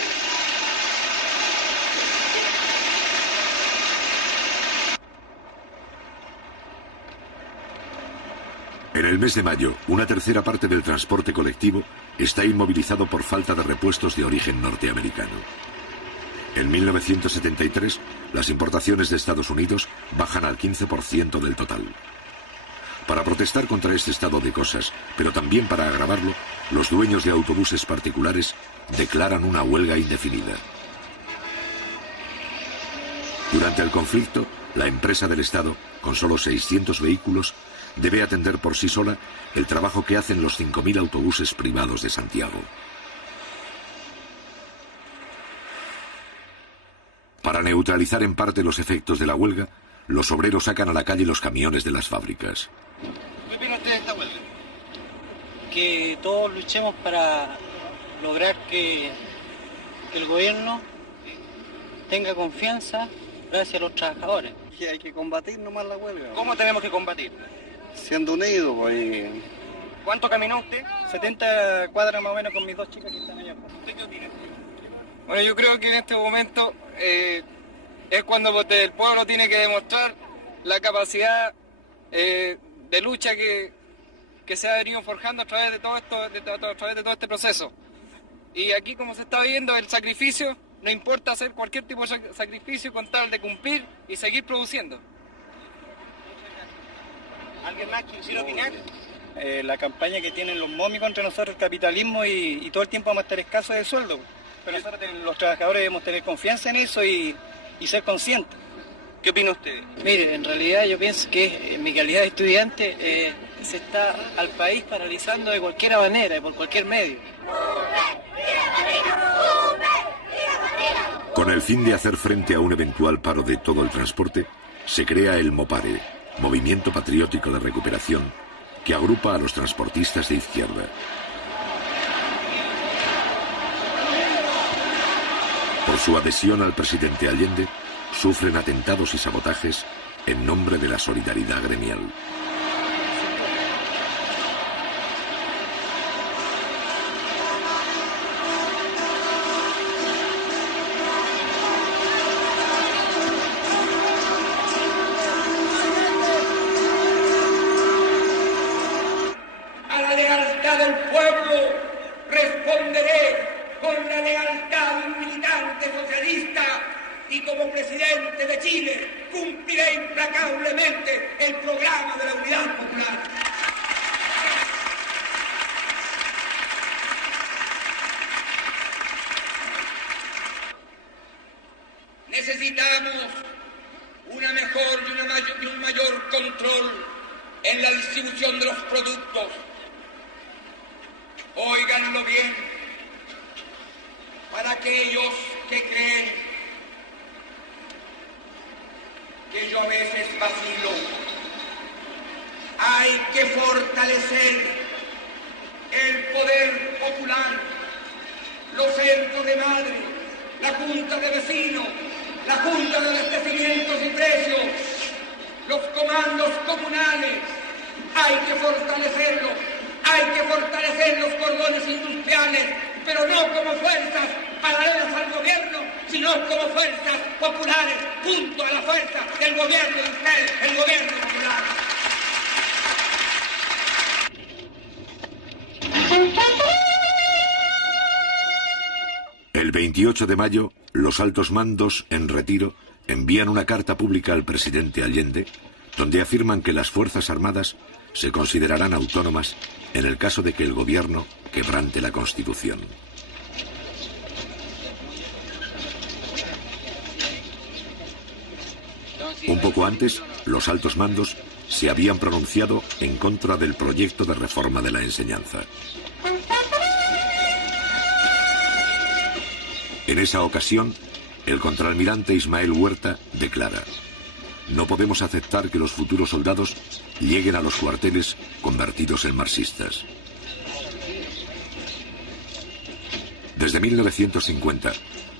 En el mes de mayo, una tercera parte del transporte colectivo está inmovilizado por falta de repuestos de origen norteamericano. En 1973, las importaciones de Estados Unidos bajan al 15% del total. Para protestar contra este estado de cosas, pero también para agravarlo, los dueños de autobuses particulares declaran una huelga indefinida. Durante el conflicto, la empresa del Estado, con solo 600 vehículos, debe atender por sí sola el trabajo que hacen los 5.000 autobuses privados de Santiago. Para neutralizar en parte los efectos de la huelga, los obreros sacan a la calle los camiones de las fábricas. ¿Qué opina usted de esta huelga? Que todos luchemos para lograr que el gobierno tenga confianza gracias a los trabajadores. Que hay que combatir nomás la huelga. ¿Cómo tenemos que combatir? Siendo unidos, pues. ¿Cuánto caminó usted? 70 cuadras más o menos con mis 2 chicas que están allá. ¿Usted qué opina? Bueno, yo creo que en este momento es cuando el pueblo tiene que demostrar la capacidad de lucha que se ha venido forjando a través de todo esto, a través de todo este proceso. Y aquí, como se está viendo, el sacrificio, no importa hacer cualquier tipo de sacrificio con tal de cumplir y seguir produciendo. ¿Alguien más quisiera opinar? La campaña que tienen los momis contra nosotros, el capitalismo, y todo el tiempo vamos a estar escasos de sueldo. Pero nosotros, los trabajadores, debemos tener confianza en eso y ser conscientes. ¿Qué opina usted? Mire, en realidad yo pienso que en mi calidad de estudiante se está al país paralizando de cualquier manera, por cualquier medio. Con el fin de hacer frente a un eventual paro de todo el transporte, se crea el MOPARE, Movimiento Patriótico de Recuperación, que agrupa a los transportistas de izquierda. Por su adhesión al presidente Allende, sufren atentados y sabotajes en nombre de la solidaridad gremial. A la lealtad del pueblo responderé con la lealtad de un militante socialista y como presidente de Chile cumpliré implacablemente el programa de la Unidad Popular. Necesitamos una mejor y un mayor control en la distribución de los productos. Óiganlo bien, para aquellos que creen que yo a veces vacilo, hay que fortalecer el poder popular, los centros de madre, la junta de vecinos, la junta de abastecimientos y precios, los comandos comunales. Hay que fortalecerlos, hay que fortalecer los cordones industriales, pero no como fuerzas paralelas al gobierno, sino como fuerzas populares, junto a la fuerza del gobierno de ustedes, el gobierno popular. El 28 de mayo, los altos mandos, en retiro, envían una carta pública al presidente Allende, donde afirman que las Fuerzas Armadas se considerarán autónomas en el caso de que el gobierno quebrante la Constitución. Un poco antes, los altos mandos se habían pronunciado en contra del proyecto de reforma de la enseñanza. En esa ocasión, el contraalmirante Ismael Huerta declara: no podemos aceptar que los futuros soldados lleguen a los cuarteles convertidos en marxistas. Desde 1950,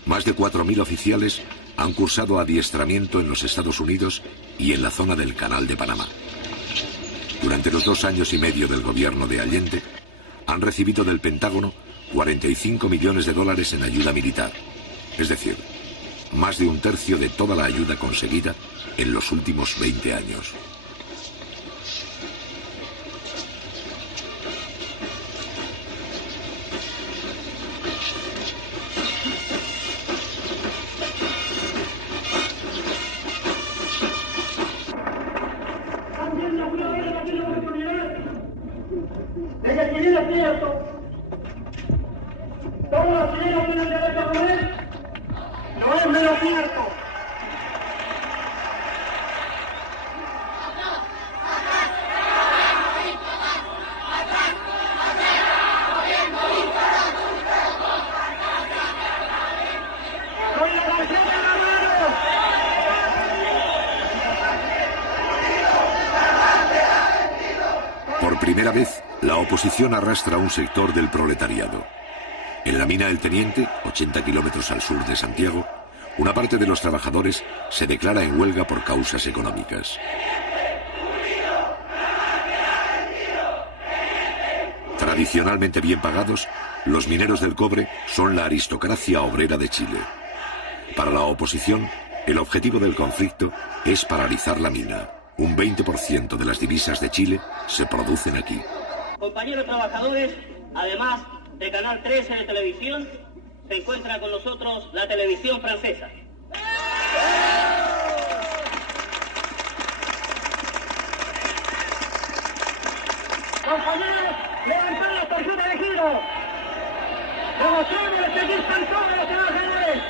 más de 4.000 oficiales han cursado adiestramiento en los Estados Unidos y en la zona del Canal de Panamá. Durante los 2 años y medio del gobierno de Allende, han recibido del Pentágono $45 millones en ayuda militar, es decir, más de 1/3 de toda la ayuda conseguida en los últimos 20 años. Desde que viene cierto, todos los chilenos tienen derecho a comer, no es menos cierto. Por primera vez, la oposición arrastra a un sector del proletariado. En la mina El Teniente, 80 kilómetros al sur de Santiago, una parte de los trabajadores se declara en huelga por causas económicas. Tradicionalmente bien pagados, los mineros del cobre son la aristocracia obrera de Chile. Para la oposición, el objetivo del conflicto es paralizar la mina. Un 20% de las divisas de Chile se producen aquí. Compañeros trabajadores, además de Canal 13 de televisión, se encuentra con nosotros la televisión francesa. Compañeros, levantar la tarjeta de giro. Demostremos que aquí están todos los trabajadores.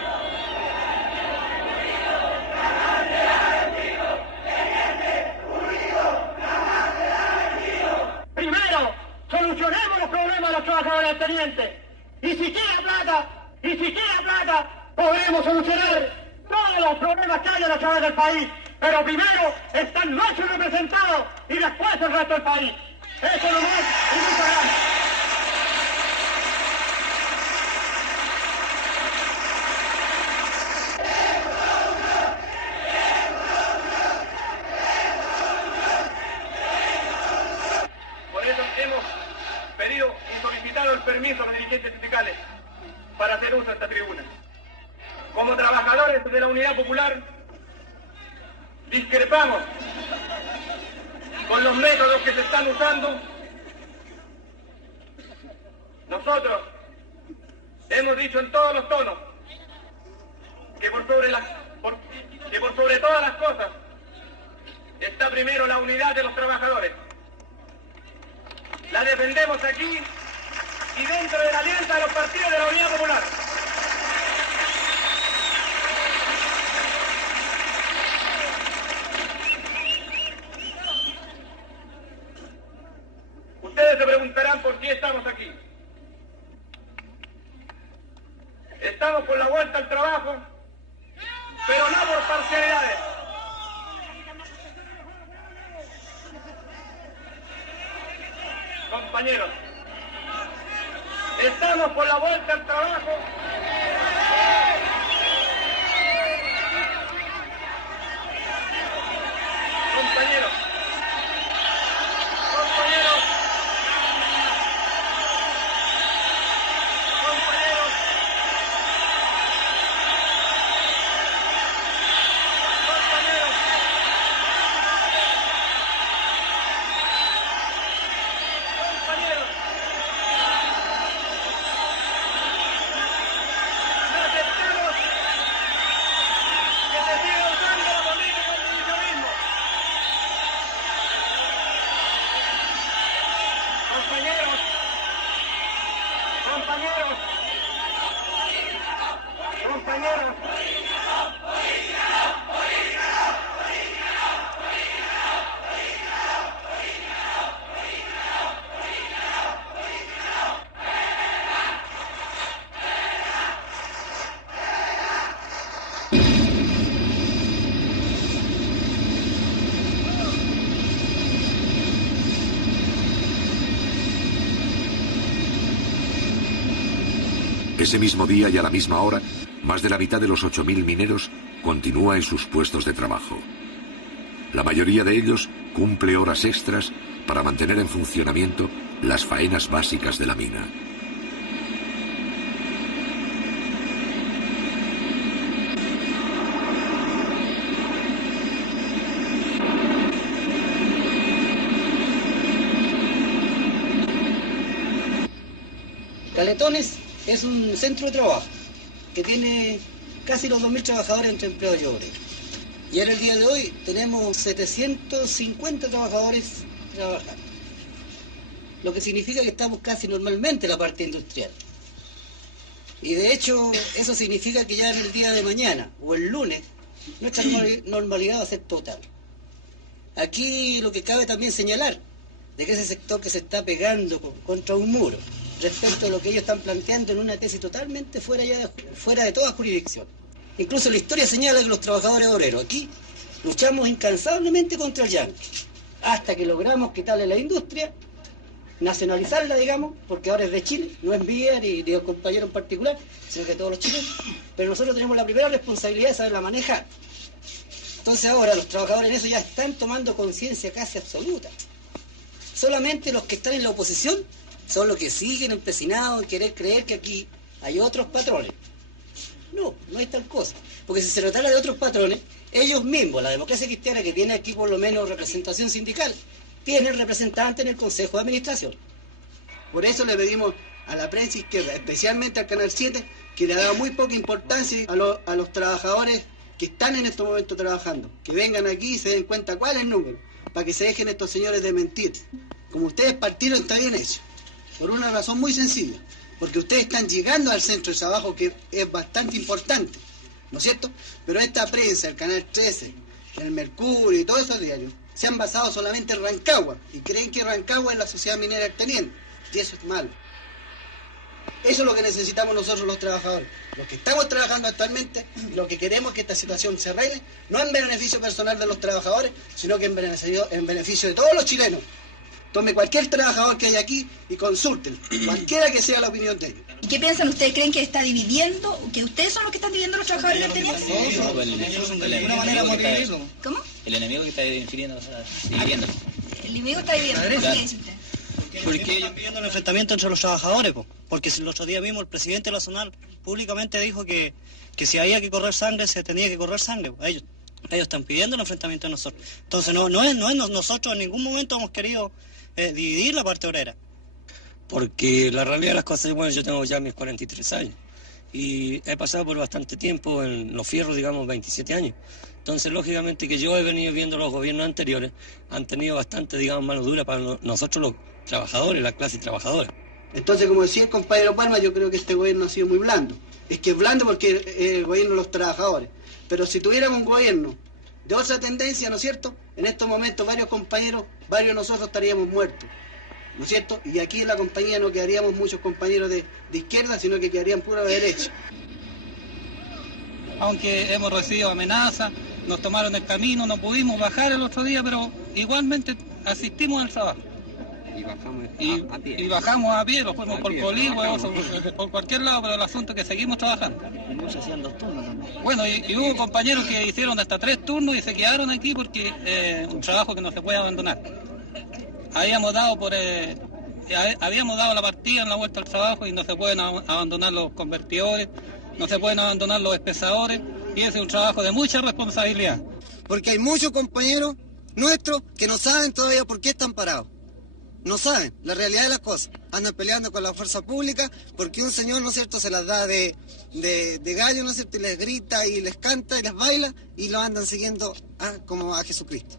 Primero, solucionemos los problemas de los trabajadores del Teniente. Y si quiera plata, podremos solucionar todos los problemas que hay en las ciudades del país. Pero primero están nuestros representados y después el resto del país. Eso nomás y muchas gracias. Por eso hemos pedido y solicitado el permiso a los dirigentes sindicales para hacer uso de esta tribuna. Como trabajadores de la Unidad Popular, discrepamos con los métodos que se están usando. Nosotros hemos dicho en todos los tonos que por que por sobre todas las cosas está primero la unidad de los trabajadores. La defendemos aquí y dentro de la alianza de los partidos de la Unidad Popular. Ustedes se preguntarán por qué estamos aquí. Estamos por la vuelta al trabajo, pero no por parcialidades. Compañeros, estamos por la vuelta al trabajo. Compañeros, compañeros, compañeros, compañeros, compañeros, no aceptamos que se siga usando la política del divisionismo. Compañeros, compañeros, compañeros. Ese mismo día y a la misma hora, más de la mitad de los 8.000 mineros continúa en sus puestos de trabajo. La mayoría de ellos cumple horas extras para mantener en funcionamiento las faenas básicas de la mina. Caletones es un centro de trabajo que tiene casi los 2.000 trabajadores entre empleados y obreros. Y en el día de hoy tenemos 750 trabajadores trabajando. Lo que significa que estamos casi normalmente en la parte industrial. Y de hecho, eso significa que ya en el día de mañana o el lunes, nuestra normalidad va a ser total. Aquí lo que cabe también señalar, de que ese sector que se está pegando contra un muro, respecto a lo que ellos están planteando en una tesis totalmente fuera de toda jurisdicción. Incluso la historia señala que los trabajadores obreros aquí luchamos incansablemente contra el yanqui, hasta que logramos quitarle la industria, nacionalizarla, digamos, porque ahora es de Chile, no es mía ni de un compañero en particular, sino que de todos los chilenos, pero nosotros tenemos la primera responsabilidad de saberla manejar. Entonces ahora los trabajadores en eso ya están tomando conciencia casi absoluta. Solamente los que están en la oposición son los que siguen empecinados en querer creer que aquí hay otros patrones. No, no es tal cosa. Porque si se tratara de otros patrones, ellos mismos, la democracia cristiana que tiene aquí por lo menos representación sindical, tienen representantes en el Consejo de Administración. Por eso le pedimos a la prensa izquierda, especialmente al Canal 7, que le ha dado muy poca importancia a los trabajadores que están en estos momentos trabajando. Que vengan aquí y se den cuenta cuál es el número, para que se dejen estos señores de mentir. Como ustedes partieron, está bien hecho. Por una razón muy sencilla, porque ustedes están llegando al centro de trabajo, que es bastante importante, ¿no es cierto? Pero esta prensa, el Canal 13, el Mercurio y todos esos diarios, se han basado solamente en Rancagua, y creen que Rancagua es la sociedad minera teniente, y eso es malo. Eso es lo que necesitamos nosotros los trabajadores. Los que estamos trabajando actualmente, lo que queremos es que esta situación se arregle, no en beneficio personal de los trabajadores, sino que en beneficio de todos los chilenos. Tome cualquier trabajador que haya aquí y consulten, cualquiera que sea la opinión de ellos. ¿Y qué piensan ustedes? ¿Creen que está dividiendo? ¿Que ustedes son los que están dividiendo los trabajadores de la De alguna manera vamos a dividirlo. ¿Cómo? El enemigo que está dividiendo. El enemigo está dividiendo. ¿Qué dice usted? Porque ellos están pidiendo el enfrentamiento entre los trabajadores, porque el otro día mismo el presidente nacional públicamente dijo que si había que correr sangre, se tenía que correr sangre. Ellos están pidiendo el enfrentamiento de nosotros. Entonces no es nosotros en ningún momento hemos querido dividir la parte obrera. Porque la realidad de las cosas, bueno, yo tengo ya mis 43 años y he pasado por bastante tiempo en los fierros, digamos 27 años. Entonces, lógicamente que yo he venido viendo los gobiernos anteriores, han tenido bastante, digamos, mano dura para nosotros los trabajadores, la clase trabajadora. Entonces, como decía el compañero Palma, yo creo que este gobierno ha sido muy blando. Es que es blando porque es el gobierno de los trabajadores. Pero si tuviéramos un gobierno de otra tendencia, ¿no es cierto?, en estos momentos varios compañeros, varios de nosotros estaríamos muertos, ¿no es cierto? Y aquí en la compañía no quedaríamos muchos compañeros de izquierda, sino que quedarían pura de derecha. Aunque hemos recibido amenazas, nos tomaron el camino, no pudimos bajar el otro día, pero igualmente asistimos al trabajo. Y bajamos a pie, lo fuimos por Coligüe, por cualquier lado, pero el asunto es que seguimos trabajando. Muchos hacían 2 turnos también. Bueno, y hubo compañeros que hicieron hasta 3 turnos y se quedaron aquí porque es un trabajo que no se puede abandonar. Habíamos dado la partida en la vuelta al trabajo y no se pueden abandonar los convertidores, no se pueden abandonar los espesadores, y ese es un trabajo de mucha responsabilidad. Porque hay muchos compañeros nuestros que no saben todavía por qué están parados. No saben la realidad de las cosas. Andan peleando con la fuerza pública porque un señor, ¿no es cierto?, se las da de gallo, ¿no es cierto?, y les grita y les canta y les baila y lo andan siguiendo como a Jesucristo.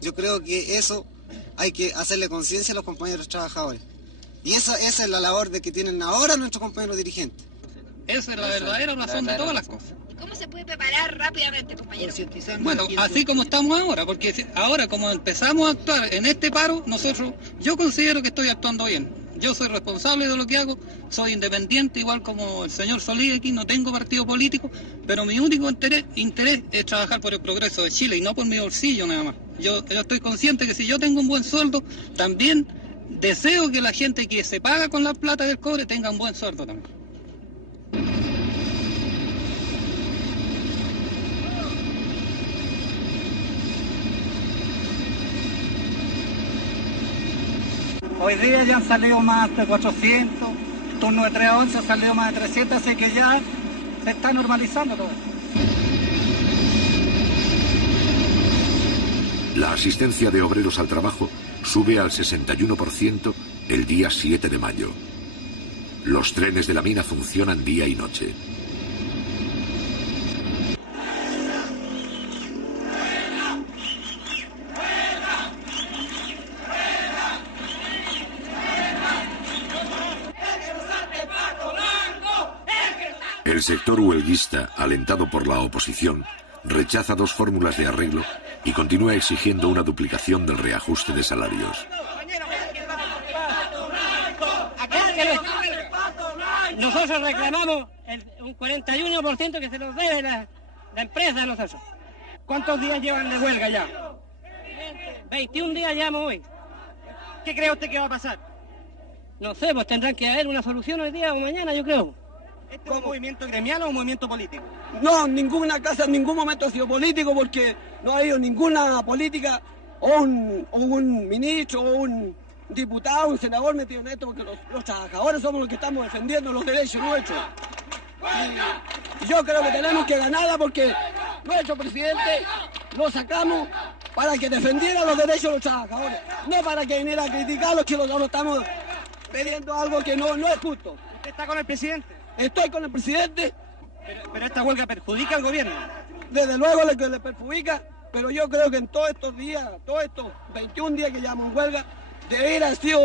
Yo creo que eso hay que hacerle conciencia a los compañeros trabajadores. Y esa es la labor de que tienen ahora nuestros compañeros dirigentes. Esa es la verdadera razón de todas las cosas. ¿Cómo se puede preparar rápidamente, compañero? Bueno, así como estamos ahora, porque ahora como empezamos a actuar en este paro, yo considero que estoy actuando bien. Yo soy responsable de lo que hago, soy independiente, igual como el señor Solís aquí, no tengo partido político, pero mi único interés es trabajar por el progreso de Chile y no por mi bolsillo nada más. Yo estoy consciente que si yo tengo un buen sueldo, también deseo que la gente que se paga con la plata del cobre tenga un buen sueldo también. Hoy día ya han salido más de 400, turno de 3 a 11 ha salido más de 300, así que ya se está normalizando todo. La asistencia de obreros al trabajo sube al 61% el día 7 de mayo. Los trenes de la mina funcionan día y noche. El sector huelguista, alentado por la oposición, rechaza 2 fórmulas de arreglo y continúa exigiendo una duplicación del reajuste de salarios. Nosotros reclamamos un 41% que se nos debe la empresa a nosotros. ¿Cuántos días llevan de huelga ya? 21 días llevamos hoy. ¿Qué cree usted que va a pasar? No sé, pues tendrán que haber una solución hoy día o mañana, yo creo. ¿Este es un movimiento gremial o un movimiento político? No, ninguna casa en ningún momento ha sido político porque no ha habido ninguna política o un ministro o un diputado, un senador metido en esto porque los trabajadores somos los que estamos defendiendo los derechos nuestros. Y yo creo que tenemos que ganarla porque nuestro presidente lo sacamos para que defendiera los derechos de los trabajadores, no para que viniera a criticar los que nosotros estamos pidiendo algo que no es justo. ¿Usted está con el presidente? Estoy con el presidente. Pero esta huelga perjudica al gobierno. Desde luego que le perjudica, pero yo creo que en todos estos días, todos estos 21 días que llevamos en huelga, debería haber sido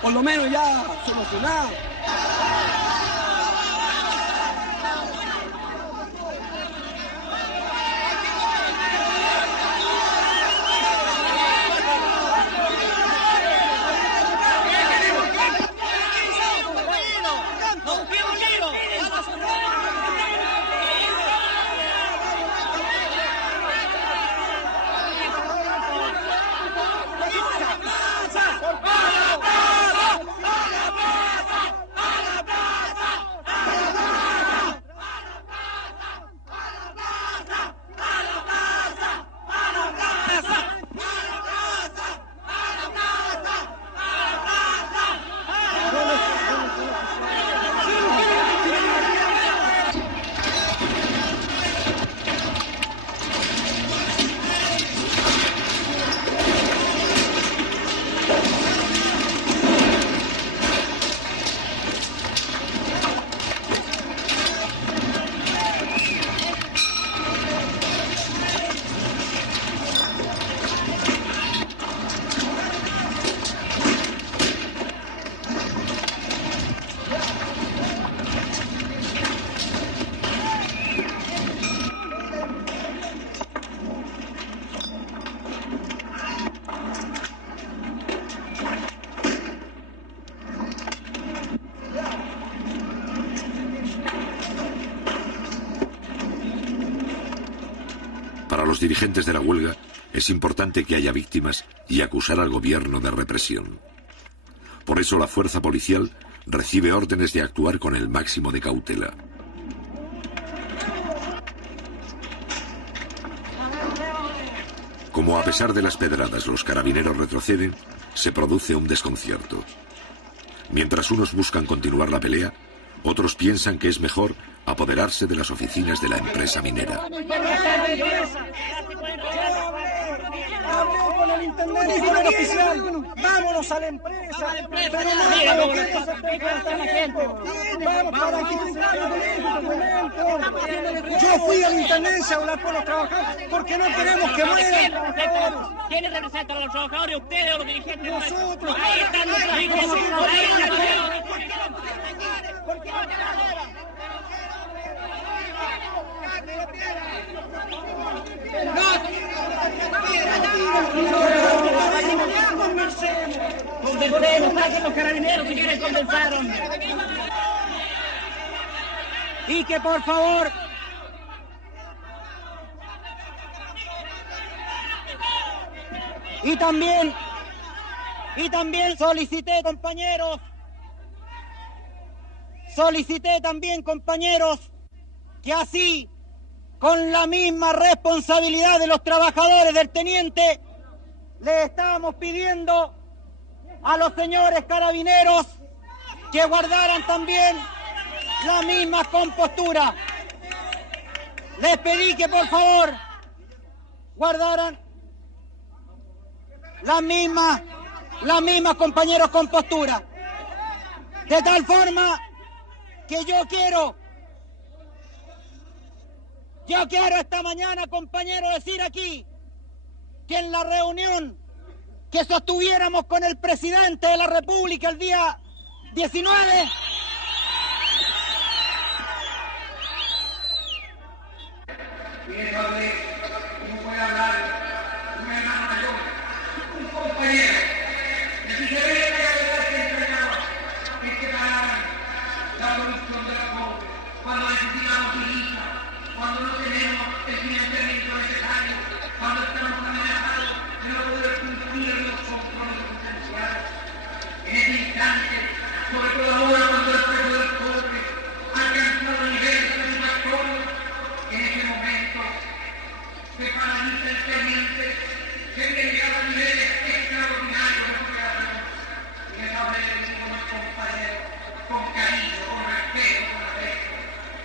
por lo menos ya solucionado. los dirigentes de la huelga, es importante que haya víctimas y acusar al gobierno de represión. Por eso la fuerza policial recibe órdenes de actuar con el máximo de cautela. Como a pesar de las pedradas los carabineros retroceden, se produce un desconcierto. Mientras unos buscan continuar la pelea, otros piensan que es mejor apoderarse de las oficinas de la empresa minera. Hablé con el intendente y con el oficial. Vámonos a la empresa. Pero no, vamos para aquí. Yo fui a la intendencia a hablar con los trabajadores porque no queremos que mueran. ¿Quiénes representan a los trabajadores? ¿Ustedes o los dirigentes? Nosotros. Ahí están los dirigentes. Conversemos, saquen los carabineros si quieren conversar, hombre. Y que por favor... Y también solicité, compañeros, que así, con la misma responsabilidad de los trabajadores del teniente, le estamos pidiendo a los señores carabineros que guardaran también la misma compostura. Les pedí que por favor guardaran la misma, compañeros, compostura. De tal forma que yo quiero esta mañana, compañeros, decir aquí que en la reunión que sostuviéramos con el presidente de la República el día 19... No puede hablar un hermano mayor, un compañero. Y si se ve la realidad que entregaba, es que paraban la producción de la cobre, cuando necesitamos divisa, cuando no tenemos el financiamiento necesario, cuando estamos amenazados de no poder cumplir los compromisos esenciales. En ese instante, sobre todo ahora cuando el precio del cobre ha alcanzado niveles satisfactorios, en ese momento se paraliza el teniente, se llega a niveles extraordinarios de operación. Y les hablé de mis compañeros, con cariño, con respeto, con afecto.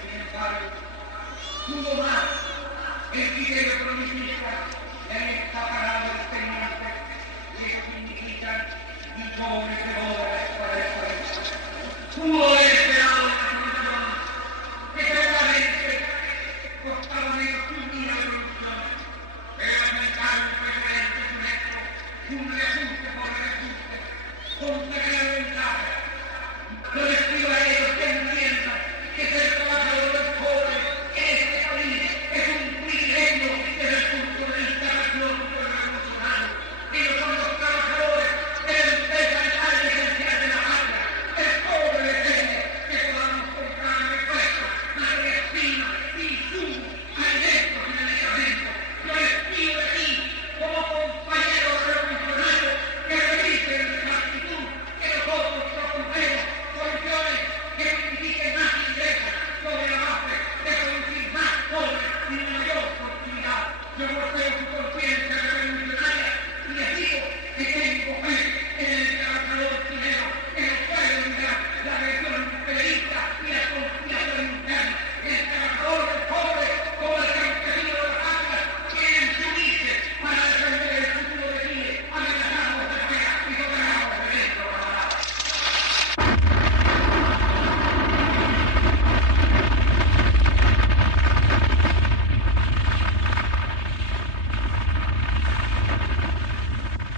Sin embargo, hubo más el criterio progresista de esta parada del teniente, y eso significa millones de dólares para esta vez. Pudo haber esperado la solución, que seguramente costaba menos que un día de producción, pero aumentar el presidente sujeto, un reajuste por reajuste, con una gran ventaja. Yo les pido a ellos que entiendan que ser trabajador del pobre en este país es un privilegio desde el punto de vista patriótico y revolucionario. Ellos son los trabajadores de la empresa vital y esencial de la patria. El pobre depende que podamos comprar repuestos, materias primas, insumos, alimentos y medicamentos. Yo les pido de ti, como compañeros revolucionarios, que revisen la actitud que nosotros proponemos, soluciones que signifiquen más ingresos sobre la base de producir más cobre y mayor productividad. Yo golpeo su conciencia revolucionaria y les digo que tengo fe en el trabajador chileno, que no puede olvidar la región imperialista y la conspiración interna. El trabajador del pobre, como el campesino de la patria, tienen que unirse para defender el futuro de Chile, amenazados de fuera y soterrados de dentro.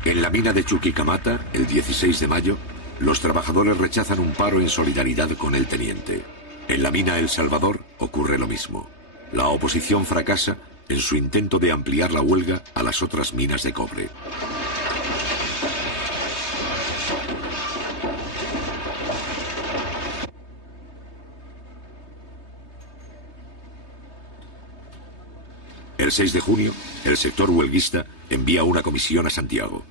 En la mina de Chuquicamata, el 16 de mayo, los trabajadores rechazan un paro en solidaridad con el teniente. En la mina El Salvador ocurre lo mismo. La oposición fracasa en su intento de ampliar la huelga a las otras minas de cobre. El El 6 de junio, el sector huelguista envía una comisión a Santiago.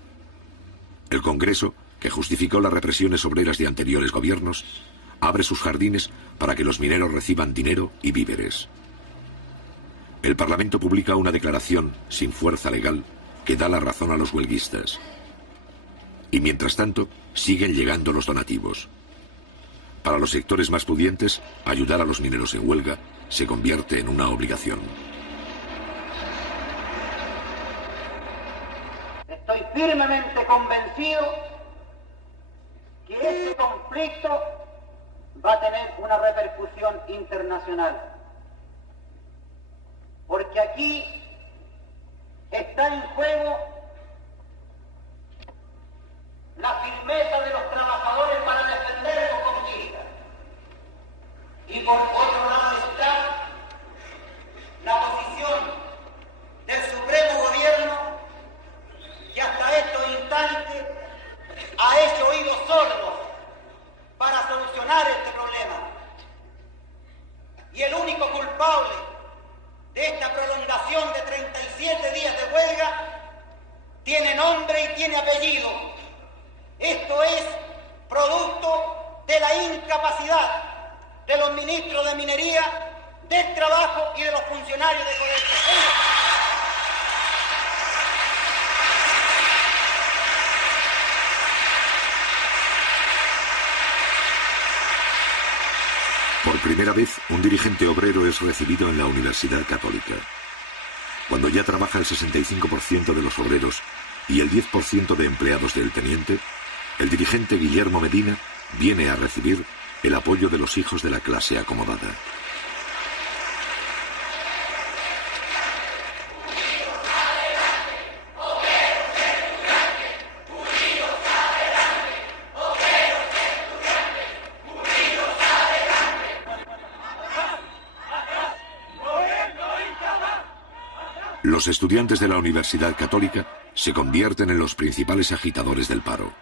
El Congreso, que justificó las represiones obreras de anteriores gobiernos, abre sus jardines para que los mineros reciban dinero y víveres. El Parlamento publica una declaración sin fuerza legal que da la razón a los huelguistas. Y mientras tanto, siguen llegando los donativos. Para los sectores más pudientes, ayudar a los mineros en huelga se convierte en una obligación. Estoy firmemente convencido que este conflicto va a tener una repercusión internacional. Porque aquí está en juego la firmeza de los trabajadores para defender su conquista. Y por otro lado está la posición del Supremo Gobierno, que hasta estos instantes ha hecho oídos sordos para solucionar este problema. Y el único culpable de esta prolongación de 37 días de huelga tiene nombre y tiene apellido. Esto es producto de la incapacidad de los ministros de Minería, del Trabajo y de los funcionarios de Codelco. Por primera vez, un dirigente obrero es recibido en la Universidad Católica. Cuando ya trabaja el 65% de los obreros y el 10% de empleados del teniente, el dirigente Guillermo Medina viene a recibir el apoyo de los hijos de la clase acomodada. Los estudiantes de la Universidad Católica se convierten en los principales agitadores del paro.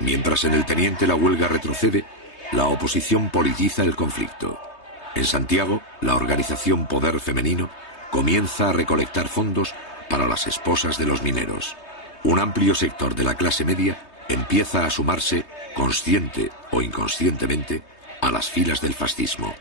Mientras en el teniente la huelga retrocede, la oposición politiza el conflicto. En Santiago, la organización Poder Femenino comienza a recolectar fondos para las esposas de los mineros. Un amplio sector de la clase media empieza a sumarse, consciente o inconscientemente, a las filas del fascismo.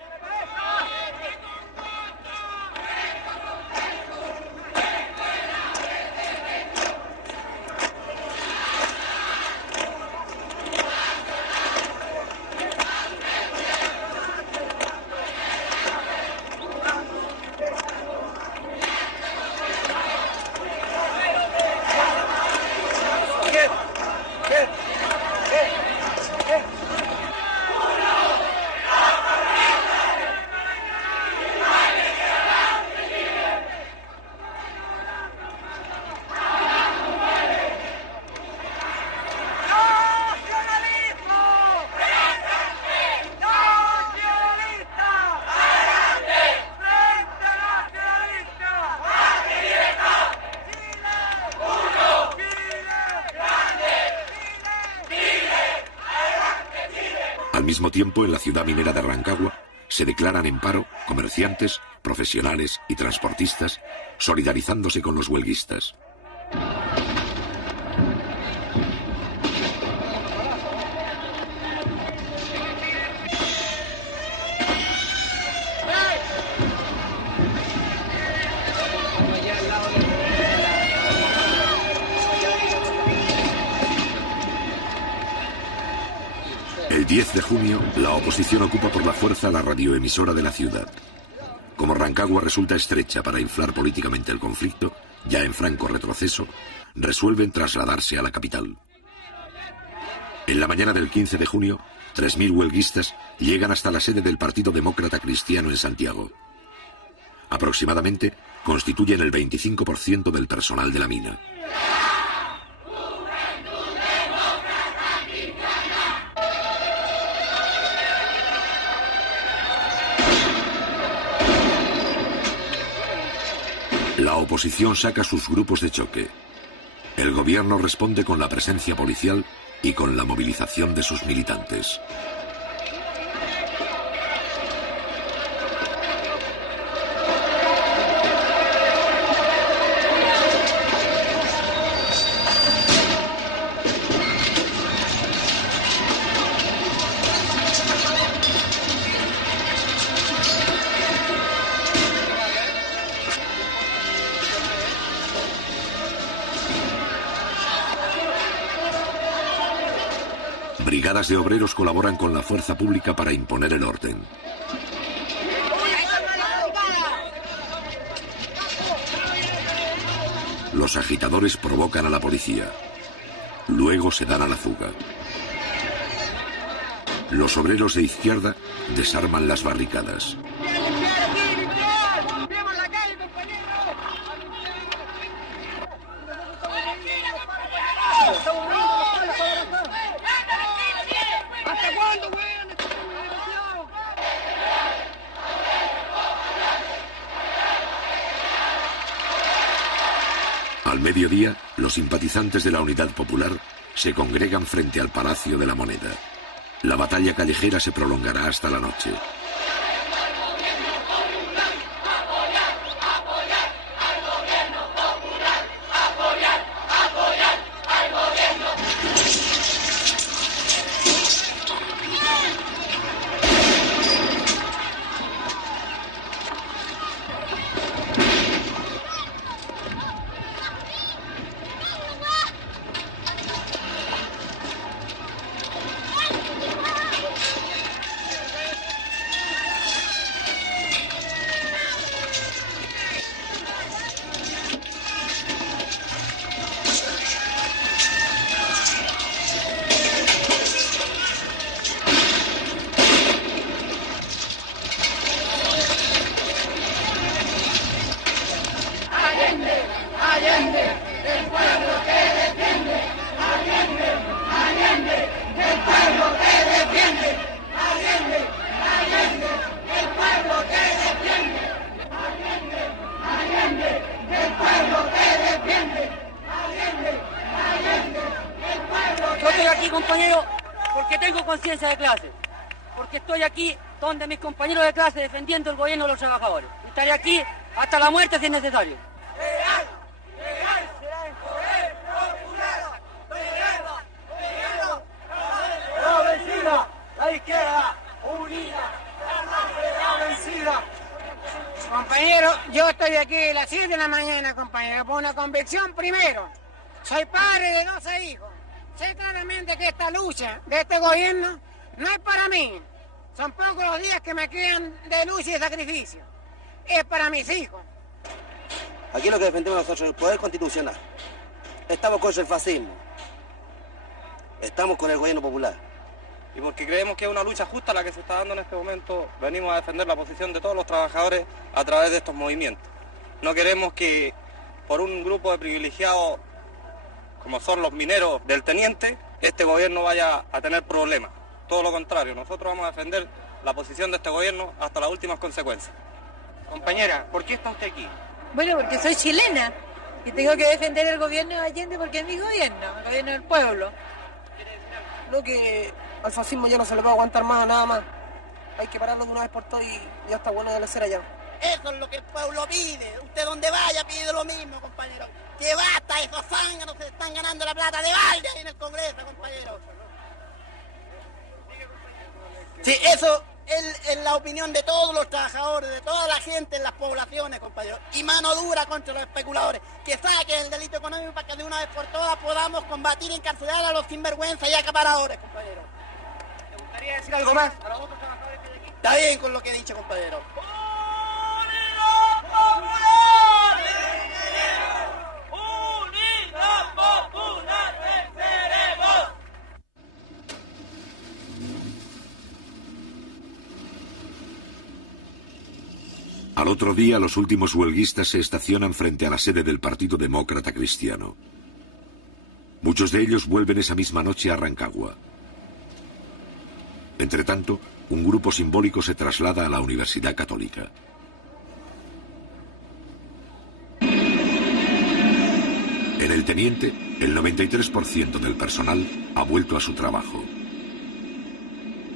Al mismo tiempo, en la ciudad minera de Rancagua, se declaran en paro comerciantes, profesionales y transportistas, solidarizándose con los huelguistas. El 10 de junio, la oposición ocupa por la fuerza la radioemisora de la ciudad. Como Rancagua resulta estrecha para inflar políticamente el conflicto, ya en franco retroceso, resuelven trasladarse a la capital. En la mañana del 15 de junio, 3.000 huelguistas llegan hasta la sede del Partido Demócrata Cristiano en Santiago. Aproximadamente constituyen el 25% del personal de la mina. La oposición saca sus grupos de choque. El gobierno responde con la presencia policial y con la movilización de sus militantes. Brigadas de obreros colaboran con la fuerza pública para imponer el orden. Los agitadores provocan a la policía. Luego se dan a la fuga. Los obreros de izquierda desarman las barricadas. Al mediodía, los simpatizantes de la Unidad Popular se congregan frente al Palacio de la Moneda. La batalla callejera se prolongará hasta la noche. De clase, porque estoy aquí donde mis compañeros de clase defendiendo el gobierno de los trabajadores. Estaré aquí hasta la muerte si es necesario. La izquierda unida, la vencida. Compañero, yo estoy aquí a las 7 de la mañana, compañero, por una convicción primero. Soy padre de 12 hijos. Sé claramente que esta lucha de este gobierno no es para mí. Son pocos los días que me quedan de lucha y de sacrificio. Es para mis hijos. Aquí lo que defendemos nosotros es el poder constitucional. Estamos contra el fascismo. Estamos con el gobierno popular. Y porque creemos que es una lucha justa la que se está dando en este momento, venimos a defender la posición de todos los trabajadores a través de estos movimientos. No queremos que por un grupo de privilegiados, como son los mineros del teniente, este gobierno vaya a tener problemas. Todo lo contrario, nosotros vamos a defender la posición de este gobierno hasta las últimas consecuencias. Compañera, ¿por qué está usted aquí? Bueno, porque soy chilena y tengo que defender el gobierno de Allende porque es mi gobierno, el gobierno del pueblo. Creo que al fascismo ya no se le va a aguantar más, nada más. Hay que pararlo de una vez por todas y ya está bueno de la cera ya. Eso es lo que el pueblo pide. Usted donde vaya pide lo mismo, compañero. Que basta, esos zánganos se están ganando la plata de balde ahí en el Congreso, compañero. Sí, eso es la opinión de todos los trabajadores, de toda la gente en las poblaciones, compañero. Y mano dura contra los especuladores. Que saquen el delito económico para que de una vez por todas podamos combatir y encarcelar a los sinvergüenzas y acaparadores, compañero. ¿Te gustaría decir algo más a los otros trabajadores que hay aquí? Está bien con lo que he dicho, compañero. Al otro día, los últimos huelguistas se estacionan frente a la sede del Partido Demócrata Cristiano. Muchos de ellos vuelven esa misma noche a Rancagua. Entretanto, un grupo simbólico se traslada a la Universidad Católica. En el Teniente, el 93% del personal ha vuelto a su trabajo.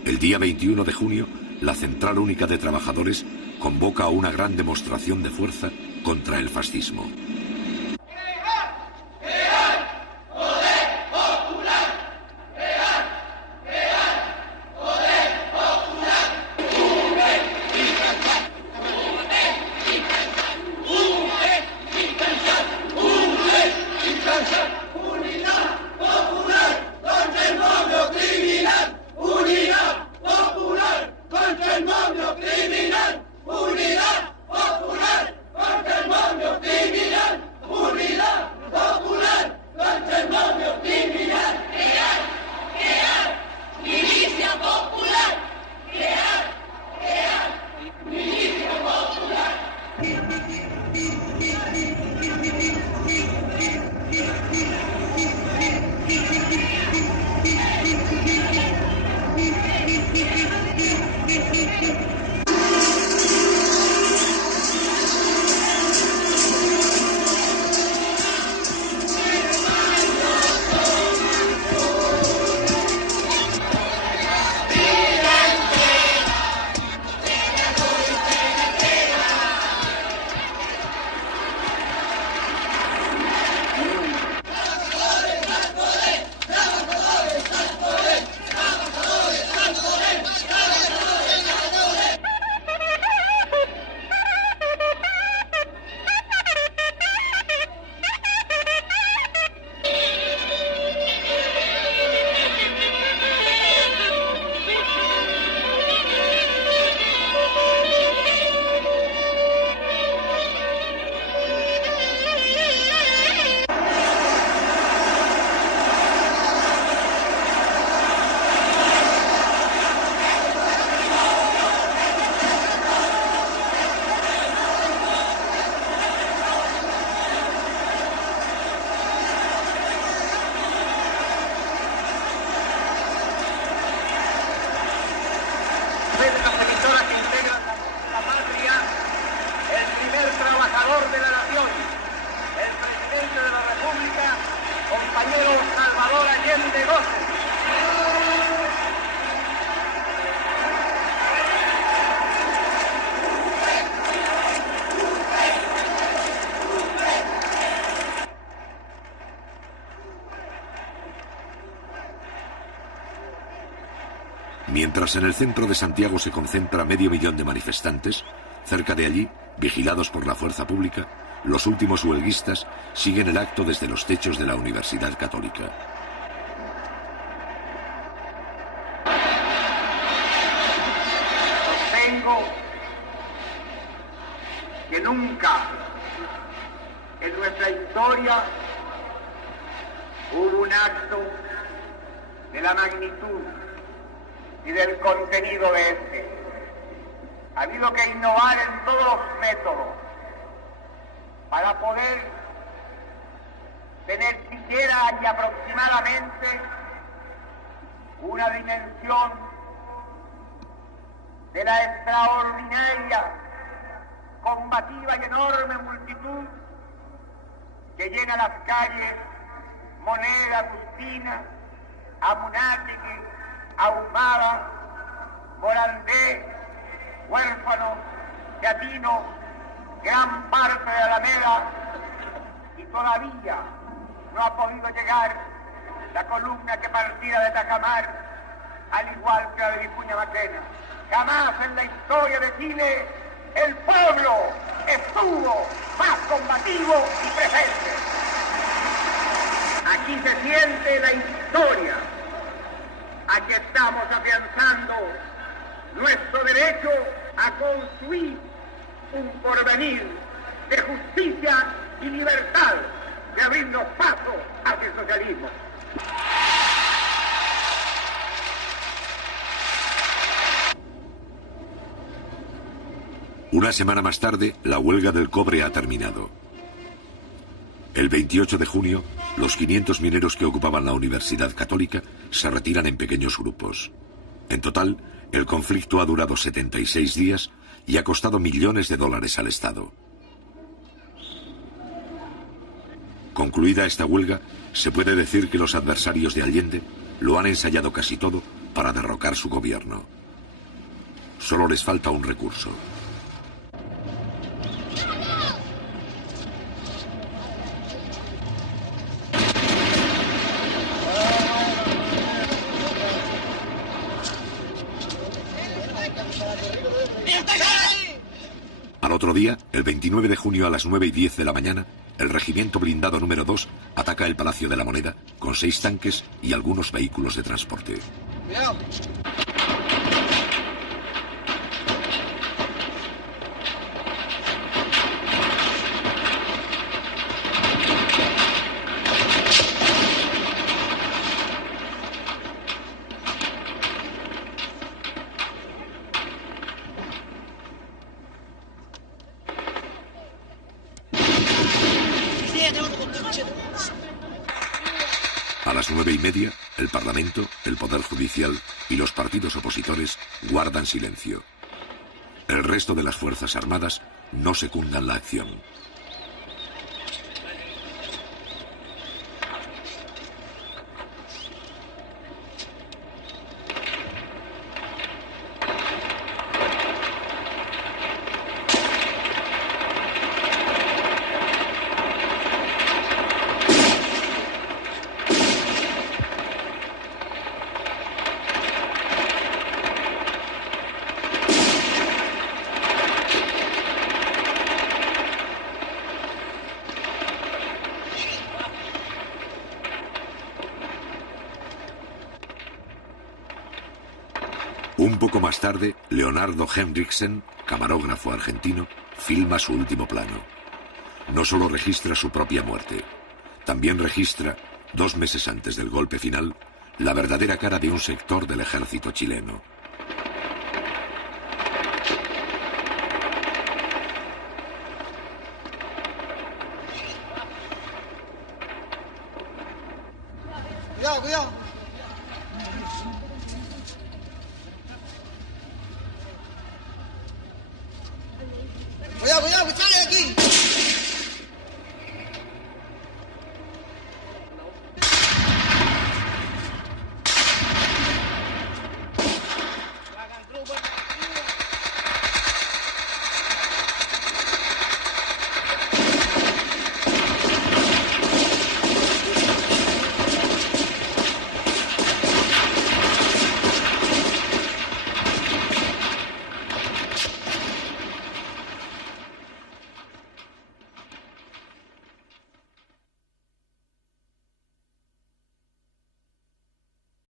El día 21 de junio, la Central Única de Trabajadores convoca a una gran demostración de fuerza contra el fascismo. Mientras en el centro de Santiago se concentra 500.000 de manifestantes, cerca de allí, vigilados por la fuerza pública, los últimos huelguistas siguen el acto desde los techos de la Universidad Católica. Sostengo que nunca en nuestra historia hubo un acto de la magnitud y del contenido de este. Ha habido que innovar en todos los métodos para poder tener siquiera y aproximadamente una dimensión de la extraordinaria, combativa y enorme multitud que llena las calles Moneda, Agustina, Amunátegui, Ahumada, Morandé, Huérfano, Teatino, gran parte de Alameda, y todavía no ha podido llegar la columna que partía de Tajamar, al igual que la de Vicuña Maquena. Jamás en la historia de Chile el pueblo estuvo más combativo y presente. Aquí se siente la historia. Aquí estamos afianzando nuestro derecho a construir un porvenir de justicia y libertad, de abrirnos paso hacia el socialismo. Una semana más tarde, la huelga del cobre ha terminado. El 28 de junio, los 500 mineros que ocupaban la Universidad Católica se retiran en pequeños grupos. En total, el conflicto ha durado 76 días y ha costado millones de dólares al Estado. Concluida esta huelga, se puede decir que los adversarios de Allende lo han ensayado casi todo para derrocar su gobierno. Solo les falta un recurso. Al otro día, el 29 de junio a las 9:10 de la mañana, el regimiento blindado número 2 ataca el Palacio de la Moneda con 6 tanques y algunos vehículos de transporte. Cuidado. A las 9:30, el Parlamento, el Poder Judicial y los partidos opositores guardan silencio. El resto de las Fuerzas Armadas no secundan la acción. Un poco más tarde, Leonardo Henriksen, camarógrafo argentino, filma su último plano. No solo registra su propia muerte, también registra, 2 meses antes del golpe final, la verdadera cara de un sector del ejército chileno. Cuidado, cuidado.